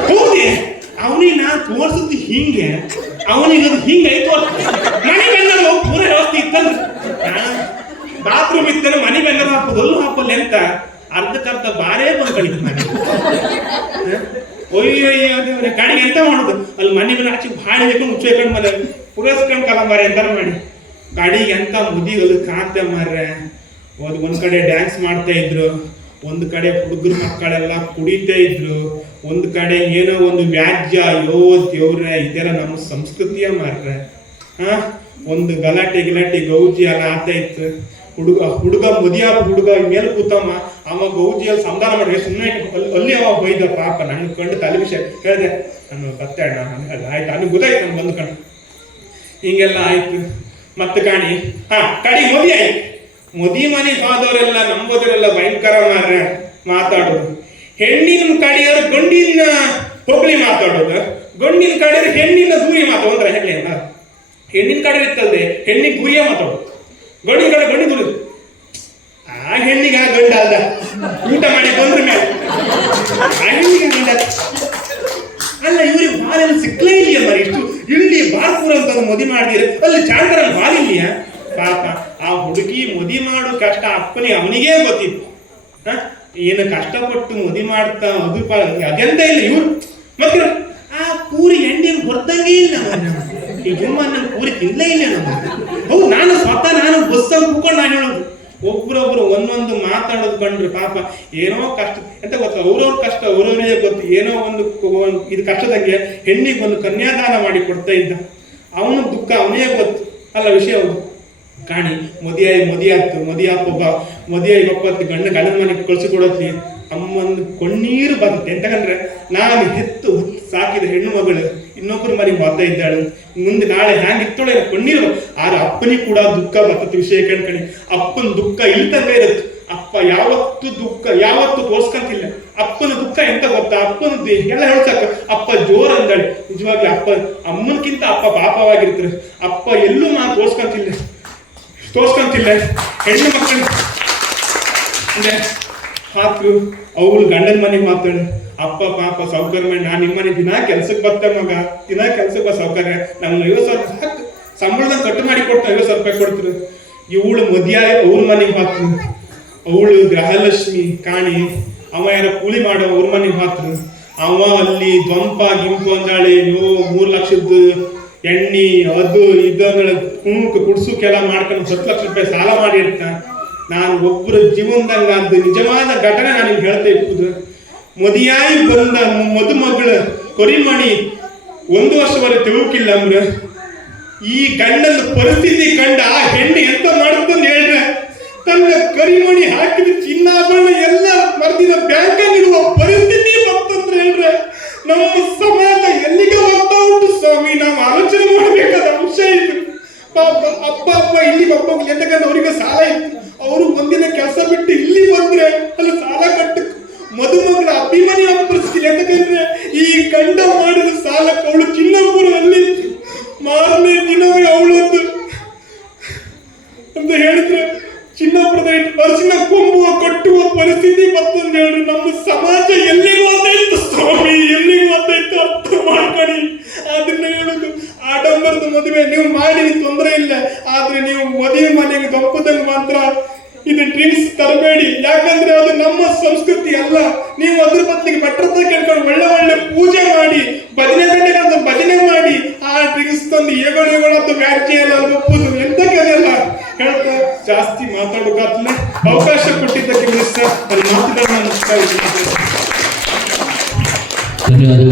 ಹೌದೇ ಅವನಿಗೆ ನಾನು ತೋರ್ಸಿದ್ದು ಹಿಂಗೆ ಅವನಿಗೆ ಅದು ಹಿಂಗೆ ಮನೆ ಬೆನ್ನಲು ಪೂರ ವ್ಯವಸ್ಥೆ ಇತ್ತಂದ್ರೆ ಬಾತ್ರೂಮ್ ಇತ್ತಂದ್ರೆ ಮನೆ ಬೆನ್ನಲು ಹಾಕೋದು ಅಲ್ಲೂ ಹಾಕೋಲ್ಲ ಅಂತ ಅರ್ಧಕ್ಕರ್ಧ ಬಾರೇ ಬಂದು ಕಡಿತು ಮನೆ ಒಯ್ಯೋ ಗಾಡಿಗೆ ಎಂತ ಮಾಡೋದು ಅಲ್ಲಿ ಮನೆ ಮೇಲೆ ಆಚೆ ಭಾಳ ಹಾಕೊಂಡು ಮುಚ್ಚಿಕೊಂಡು ಮನೆ ಪುರಸ್ಕೊಂಡು ಕಲ ಮಾರಿ ಎಂತ ಮಾಡಿ ಗಾಡಿಗೆ ಎಂತ ಮುದಿಗಲು ಕಾಂತೆ ಮಾರ್ರೆ ಒಂದ್ ಕಡೆ ಡ್ಯಾನ್ಸ್ ಮಾಡ್ತಾ ಇದ್ರು ಒಂದು ಕಡೆ ಹುಡುಗರು ಮಕ್ಕಳೆಲ್ಲ ಕುಡಿತಾ ಇದ್ರು ಒಂದು ಕಡೆ ಏನೋ ಒಂದು ವ್ಯಾಜ್ಯ ಅಯ್ಯೋ ದೇವ್ರೆ ಇದೆಲ್ಲ ನಮ್ಮ ಸಂಸ್ಕೃತಿಯ ಮಾರ್ರೆ ಒಂದು ಗಲಾಟೆ ಗೌಜಿ ಎಲ್ಲ ಆಗ್ತಾ ಇತ್ತು ಹುಡುಗ ಹುಡುಗ ಮೇಲೆ ಕೂತಮ್ಮ ಅವ ಗೌಜಿಯಲ್ಲಿ ಸಂಧಾನ ಮಾಡಿ ಸುಮ್ಮನೆ ಅಲ್ಲಿ ಅವ ಬೈದ ಪಾಪ ನನ್ ಕಂಡು ತಲೆ ವಿಷಯ ಹೇಳಿದೆ ನಾನು ಬತ್ತೆ ಅಣ್ಣ ಆಯ್ತು ಅಲ್ಲಿ ಗೊತ್ತಾಯ್ತು ನಾನು ಬಂದು ಕಣ್ಣು ಹಿಂಗೆಲ್ಲ ಆಯ್ತು ಮತ್ತೆ ಕಾಣಿ ಕಡಿ ಮದುವೆ ಆಯ್ತು ಮದಿ ಮನೆ ಹೋದವರೆಲ್ಲ ನಂಬೋದರೆಲ್ಲ ಭಯಂಕರ ಮಾರ್ರೆ ಮಾತಾಡೋದು ಹೆಣ್ಣಿನ ಕಡೆಯವರು ಗಂಡಿನ ಹೊಗಳಿ ಮಾತಾಡೋದು ಗಂಡಿನ ಕಡೆಯವರು ಹೆಣ್ಣಿನ ದೂರಿ ಮಾತಾಡೋದ್ರ ಹೆಣ್ಣಿನ ಕಡೆ ಇರ್ತದೆ ಹೆಣ್ಣಿಗೆ ಗುರಿಯ ಮಾತಾಡೋದು ಗಂಡಿನ ಕಡೆ ಗಂಡಿ ದೂರಿ ಆ ಹೆಣ್ಣಿಗೆ ಆ ಗಂಡ ಅಲ್ದ ಊಟ ಮಾಡಿ ಬಂದ್ರ ಮೇಲೆ ಆ ಹೆಣ್ಣಿಗೆ ಗಂಡ ಅಲ್ಲ ಇವ್ರಿಗೆ ಬಾಲೆಲ್ಲ ಸಿಕ್ಲೇ ಇಲ್ಲ ಮರಿ ಇಷ್ಟು ಇಲ್ಲಿ ಬಾರ್ಪುರ ಅಂತ ಮದಿ ಮಾಡಿದ್ರೆ ಅಲ್ಲಿ ಚಾಂತರ ಬಾಲಿಲ್ಲ ಪಾಪ ಆ ಹುಡುಗಿ ಮದಿ ಮಾಡೋ ಕಷ್ಟ ಅವನಿಗೇ ಗೊತ್ತಿತ್ತು ಏನು ಕಷ್ಟಪಟ್ಟು ಮದಿ ಮಾಡ್ತಾ ಅದು ಅದೆಂತ ಇಲ್ಲ ಇವ್ರು ಮತ್ತೆ ಆ ಪೂರಿ ಎಂಡಿನ ಹೊರದಂಗೆ ಇಲ್ಲ ಈ ಜುಮ್ಮ ನನ್ನ ಪೂರಿ ತಿನ್ಲೇ ಇಲ್ಲ ಹೌದು ನಾನು ಬಸ್ಸಲ್ಲಿ ಕೂತ್ಕೊಂಡು ನಾನು ಹೇಳೋದು ಒಬ್ರೊಬ್ರು ಒಂದೊಂದು ಮಾತಾಡೋದು ಕಂಡ್ರೆ ಪಾಪ ಏನೋ ಕಷ್ಟ ಎಂತ ಗೊತ್ತ ಅವ್ರವ್ರ ಕಷ್ಟ ಅವ್ರವ್ರಿಗೆ ಗೊತ್ತು ಏನೋ ಒಂದು ಇದು ಕಷ್ಟದಂಗೆ ಹೆಣ್ಣಿಗೆ ಒಂದು ಕನ್ಯಾದಾನ ಮಾಡಿ ಕೊಡ್ತಾ ಇದ್ದ ಅವನ ದುಃಖ ಅವನೇ ಗೊತ್ತು ಅಲ್ಲ ವಿಷಯ ಹೌದು ಕಾಣಿ ಮದಿಯಾಗಿ ಒಬ್ಬ ಗಂಡನ ಮನೆಗೆ ಕಳ್ಸಿಕೊಡತ್ಲಿ ಅಮ್ಮನ ಕಣ್ಣೀರು ಬರುತ್ತೆ. ಎಂತಕಂದ್ರೆ ನಾನು ಹೆತ್ತು ಸಾಕಿದ ಹೆಣ್ಣು ಮಗಳು ಇನ್ನೊಬ್ಬರು ಮನೆಗೆ ಹೋಗ್ತಾ ಇದ್ದಾಳು, ಮುಂದೆ ನಾಳೆ ಹ್ಯಾಂಗಿತ್ತೋಳೆ ಕಣ್ಣೀರು. ಆದ್ರೆ ಅಪ್ಪನಿಗೆ ಕೂಡ ದುಃಖ ಬರ್ತದೆ ವಿಷಯ ಕಣ್ಕಣಿ. ಅಪ್ಪನ ದುಃಖ ಇಲ್ದಂಗೆ ಇರುತ್ತೆ. ಅಪ್ಪ ಯಾವತ್ತು ದುಃಖ ಯಾವತ್ತು ತೋರ್ಸ್ಕಂತಿಲ್ಲ. ಅಪ್ಪನ ದುಃಖ ಎಂತ ಗೊತ್ತಾ, ಅಪ್ಪನದ್ದು ಎಲ್ಲ ಹೇಳ್ಸಾಕ ಅಪ್ಪ ಜೋರ್ ಅಂದಾಳೆ. ನಿಜವಾಗ್ಲಿ ಅಮ್ಮನಕ್ಕಿಂತ ಅಪ್ಪ ಪಾಪವಾಗಿರ್ತಾರೆ. ಅಪ್ಪ ಎಲ್ಲೂ ತೋರ್ಸ್ಕಂತಿಲ್ಲ. ಹೆಣ್ಣು ಮಕ್ಕಳು ಅಂದ್ರೆ ಹಾಕ್ರು ಅವಳು ಗಂಡನ ಮನೆಗೆ ಮಾತಾಡು. ಅಪ್ಪ ಪಾಪ ಸೌಕರ್ಯ ಮಾಡಿ ನಾನು ನಿಮ್ಮ ಮನೆ ದಿನಾ ಕೆಲ್ಸಕ್ಕೆ ಬರ್ತಾರೆ ಮಗ, ದಿನಾ ಕೆಲ್ಸಕ್ಕೆ ಬಾ ಸೌಕರ್ಯ, ನಮ್ಗೆ 50,000 ಹಾಕಿ ಸಂಬಳದಾಗ ಕಟ್ಟು ಮಾಡಿ ಕೊಡ್ತಾರೆ, 50,000 ರೂಪಾಯಿ ಕೊಡ್ತಾರೆ. ಇವಳು ಮದುವೆಯಾಗಿ ಅವ್ರ ಮನೆಗೆ ಹಾಕ್ರು. ಅವಳು ಗೃಹಲಕ್ಷ್ಮಿ ಕಾಣಿ, ಅವ ಯಾರ ಕೂಲಿ ಮಾಡೋ ಅವ್ರ ಮನೆಗೆ ಹಾಕ್ರು. ಅವ ಅಲ್ಲಿ ದ್ವಂಪ ಗಿಂಪು ಅಂದಾಳೆ. 3 ಲಕ್ಷದ ಎಣ್ಣೆ ಅದು ಇದನ್ನ ಕುಡ್ಸುಕೆಲ್ಲ ಮಾಡ್ಕೊಂಡು 10 ಲಕ್ಷ ರೂಪಾಯಿ ಸಾಲ ಮಾಡಿರ್ತಾನೆ. ನಾನು ಒಬ್ಬರ ಜೀವನದಂಗ ಅದು ನಿಜವಾದ ಘಟನೆ ನಾನು ಹೇಳ್ತಾ ಇಪ್ಪುದು. ಮದುವೆಯಾಗಿ ಬಂದ ಮದುಮಗಳ ಕೊರಿಮಣಿ 1 ವರ್ಷವರೆಗೆ ತಿಳುಕಿಲ್ಲ ಅಂದ್ರ ಈ ಗಂಡನ ಪರಿಸ್ಥಿತಿ ಕಂಡ ಆ ಹೆಣ್ಣು ಎಂತ ಮಾಡುತ್ತಂತ ಹೇಳ್ರೆ, ತನ್ನ ಕರಿಮಣಿ ಹಾಕಿದ ಚಿನ್ನಾಭರಣ ಎಲ್ಲ ಮರ್ದಿನ ಬ್ಯಾಂಕ್ ಇಡುವ ಪರಿಸ್ಥಿತಿ ಬರ್ತಂದ್ರೆ ಹೇಳ್ರೆ, ನಮ್ಮ ಸಮಾಜ ಎಲ್ಲಿಗೆ ಹೋಗ್ತಾ ಉಂಟು ಸ್ವಾಮಿ. ನಾವು ಆಲೋಚನೆ ಮಾಡಬೇಕಾದ ಅಂಶ ಇದು. ಪಾಪ ಅಪ್ಪ ಇಲ್ಲಿ ಹೋಗ್ಲಿ ಎಂತಕಂದ್ರೆ ಅವರಿಗೆ ಸಾಲ ಇತ್ತು. ಅವರು ಒಂದಿನ ಕೆಲಸ ಬಿಟ್ಟು ಇಲ್ಲಿ ಬಂದ್ರೆ ಅಲ್ಲಿ ಸಾಲ ಕಟ್ಟಕ್ಕೆ ಮದುಮಗಳ ಅಭಿಮಾನಿ ಪರಿಸ್ಥಿತಿ. ಎಂತಕಂದ್ರೆ ಈ ಗಂಡ ಮಾಡಿದ ಸಾಲಕ್ಕೆ ಅವಳು ಚಿನ್ನಪುರ ಅಲ್ಲಿ ಮಾರನೇ ದಿನವೇ ಅವಳೊಂದು ಅಂತ ಹೇಳಿದ್ರೆ ಚಿನ್ನಪುರದ ಅರಿಶಿನ ಕೊಂಬುವ ಕಟ್ಟುವ ಪರಿಸ್ಥಿತಿ ಮತ್ತೊಂದು ಹೇಳ್ರಿ. ನಮ್ಮ ಸಮಾಜ ಎಲ್ಲಿಗೆ ಹೋಗ್ತಾಯಿತ್ತು ಸ್ವಾಮಿ, ಎಲ್ಲಿಗೆ ಹೋಗ್ತಾಯಿತ್ತು ಅರ್ಥ ಮಾಡ್ಕೊಳ್ಳಿ. ಅದನ್ನ ಹೇಳುದು ಆಡಂಬರದ ಮದುವೆ ನೀವು ಮಾಡಿ ತೊಂದರೆ ಇಲ್ಲ, ಆದ್ರೆ ನೀವು ಮದುವೆ ಮನೆಗೆ ದಂಪದಂಗ ಮಾತ್ರ ಇದು ಡ್ರಿಂಕ್ಸ್ ತರಬೇಡಿ. ಯಾಕಂದ್ರೆ ಅದು ನಮ್ಮ ಸಂಸ್ಕೃತಿ ಅಲ್ಲ. ನೀವು ಅದ್ರ ಬದಲಿಗೆ ಭಟ್ರತ ಕೇಳ್ಕೊಂಡು ಒಳ್ಳೆ ಪೂಜೆ ಮಾಡಿ ಭಜನೆ ಗಂಟೆಗಳಂತ ಭಜನೆ ಮಾಡಿ ಆ ಡ್ರಿಂಕ್ಸ್ ತಂದು ಏಗಳು ವ್ಯಾಖ್ಯೆ ಎಲ್ಲ ಒಪ್ಪುದು ಎಂತಕ್ಕೆ ಅದೆಲ್ಲ ಹೇಳ್ತಾ ಜಾಸ್ತಿ ಮಾತಾಡೋಕಾಗ್ತಿಲ್ಲ. ಅವಕಾಶ ಕೊಟ್ಟಿದ್ದಕ್ಕೆ ಮಿನಿಸ್ಟರ್ ನನ್ನ ಮಾತುಗಳನ್ನ ಧನ್ಯವಾದಗಳು.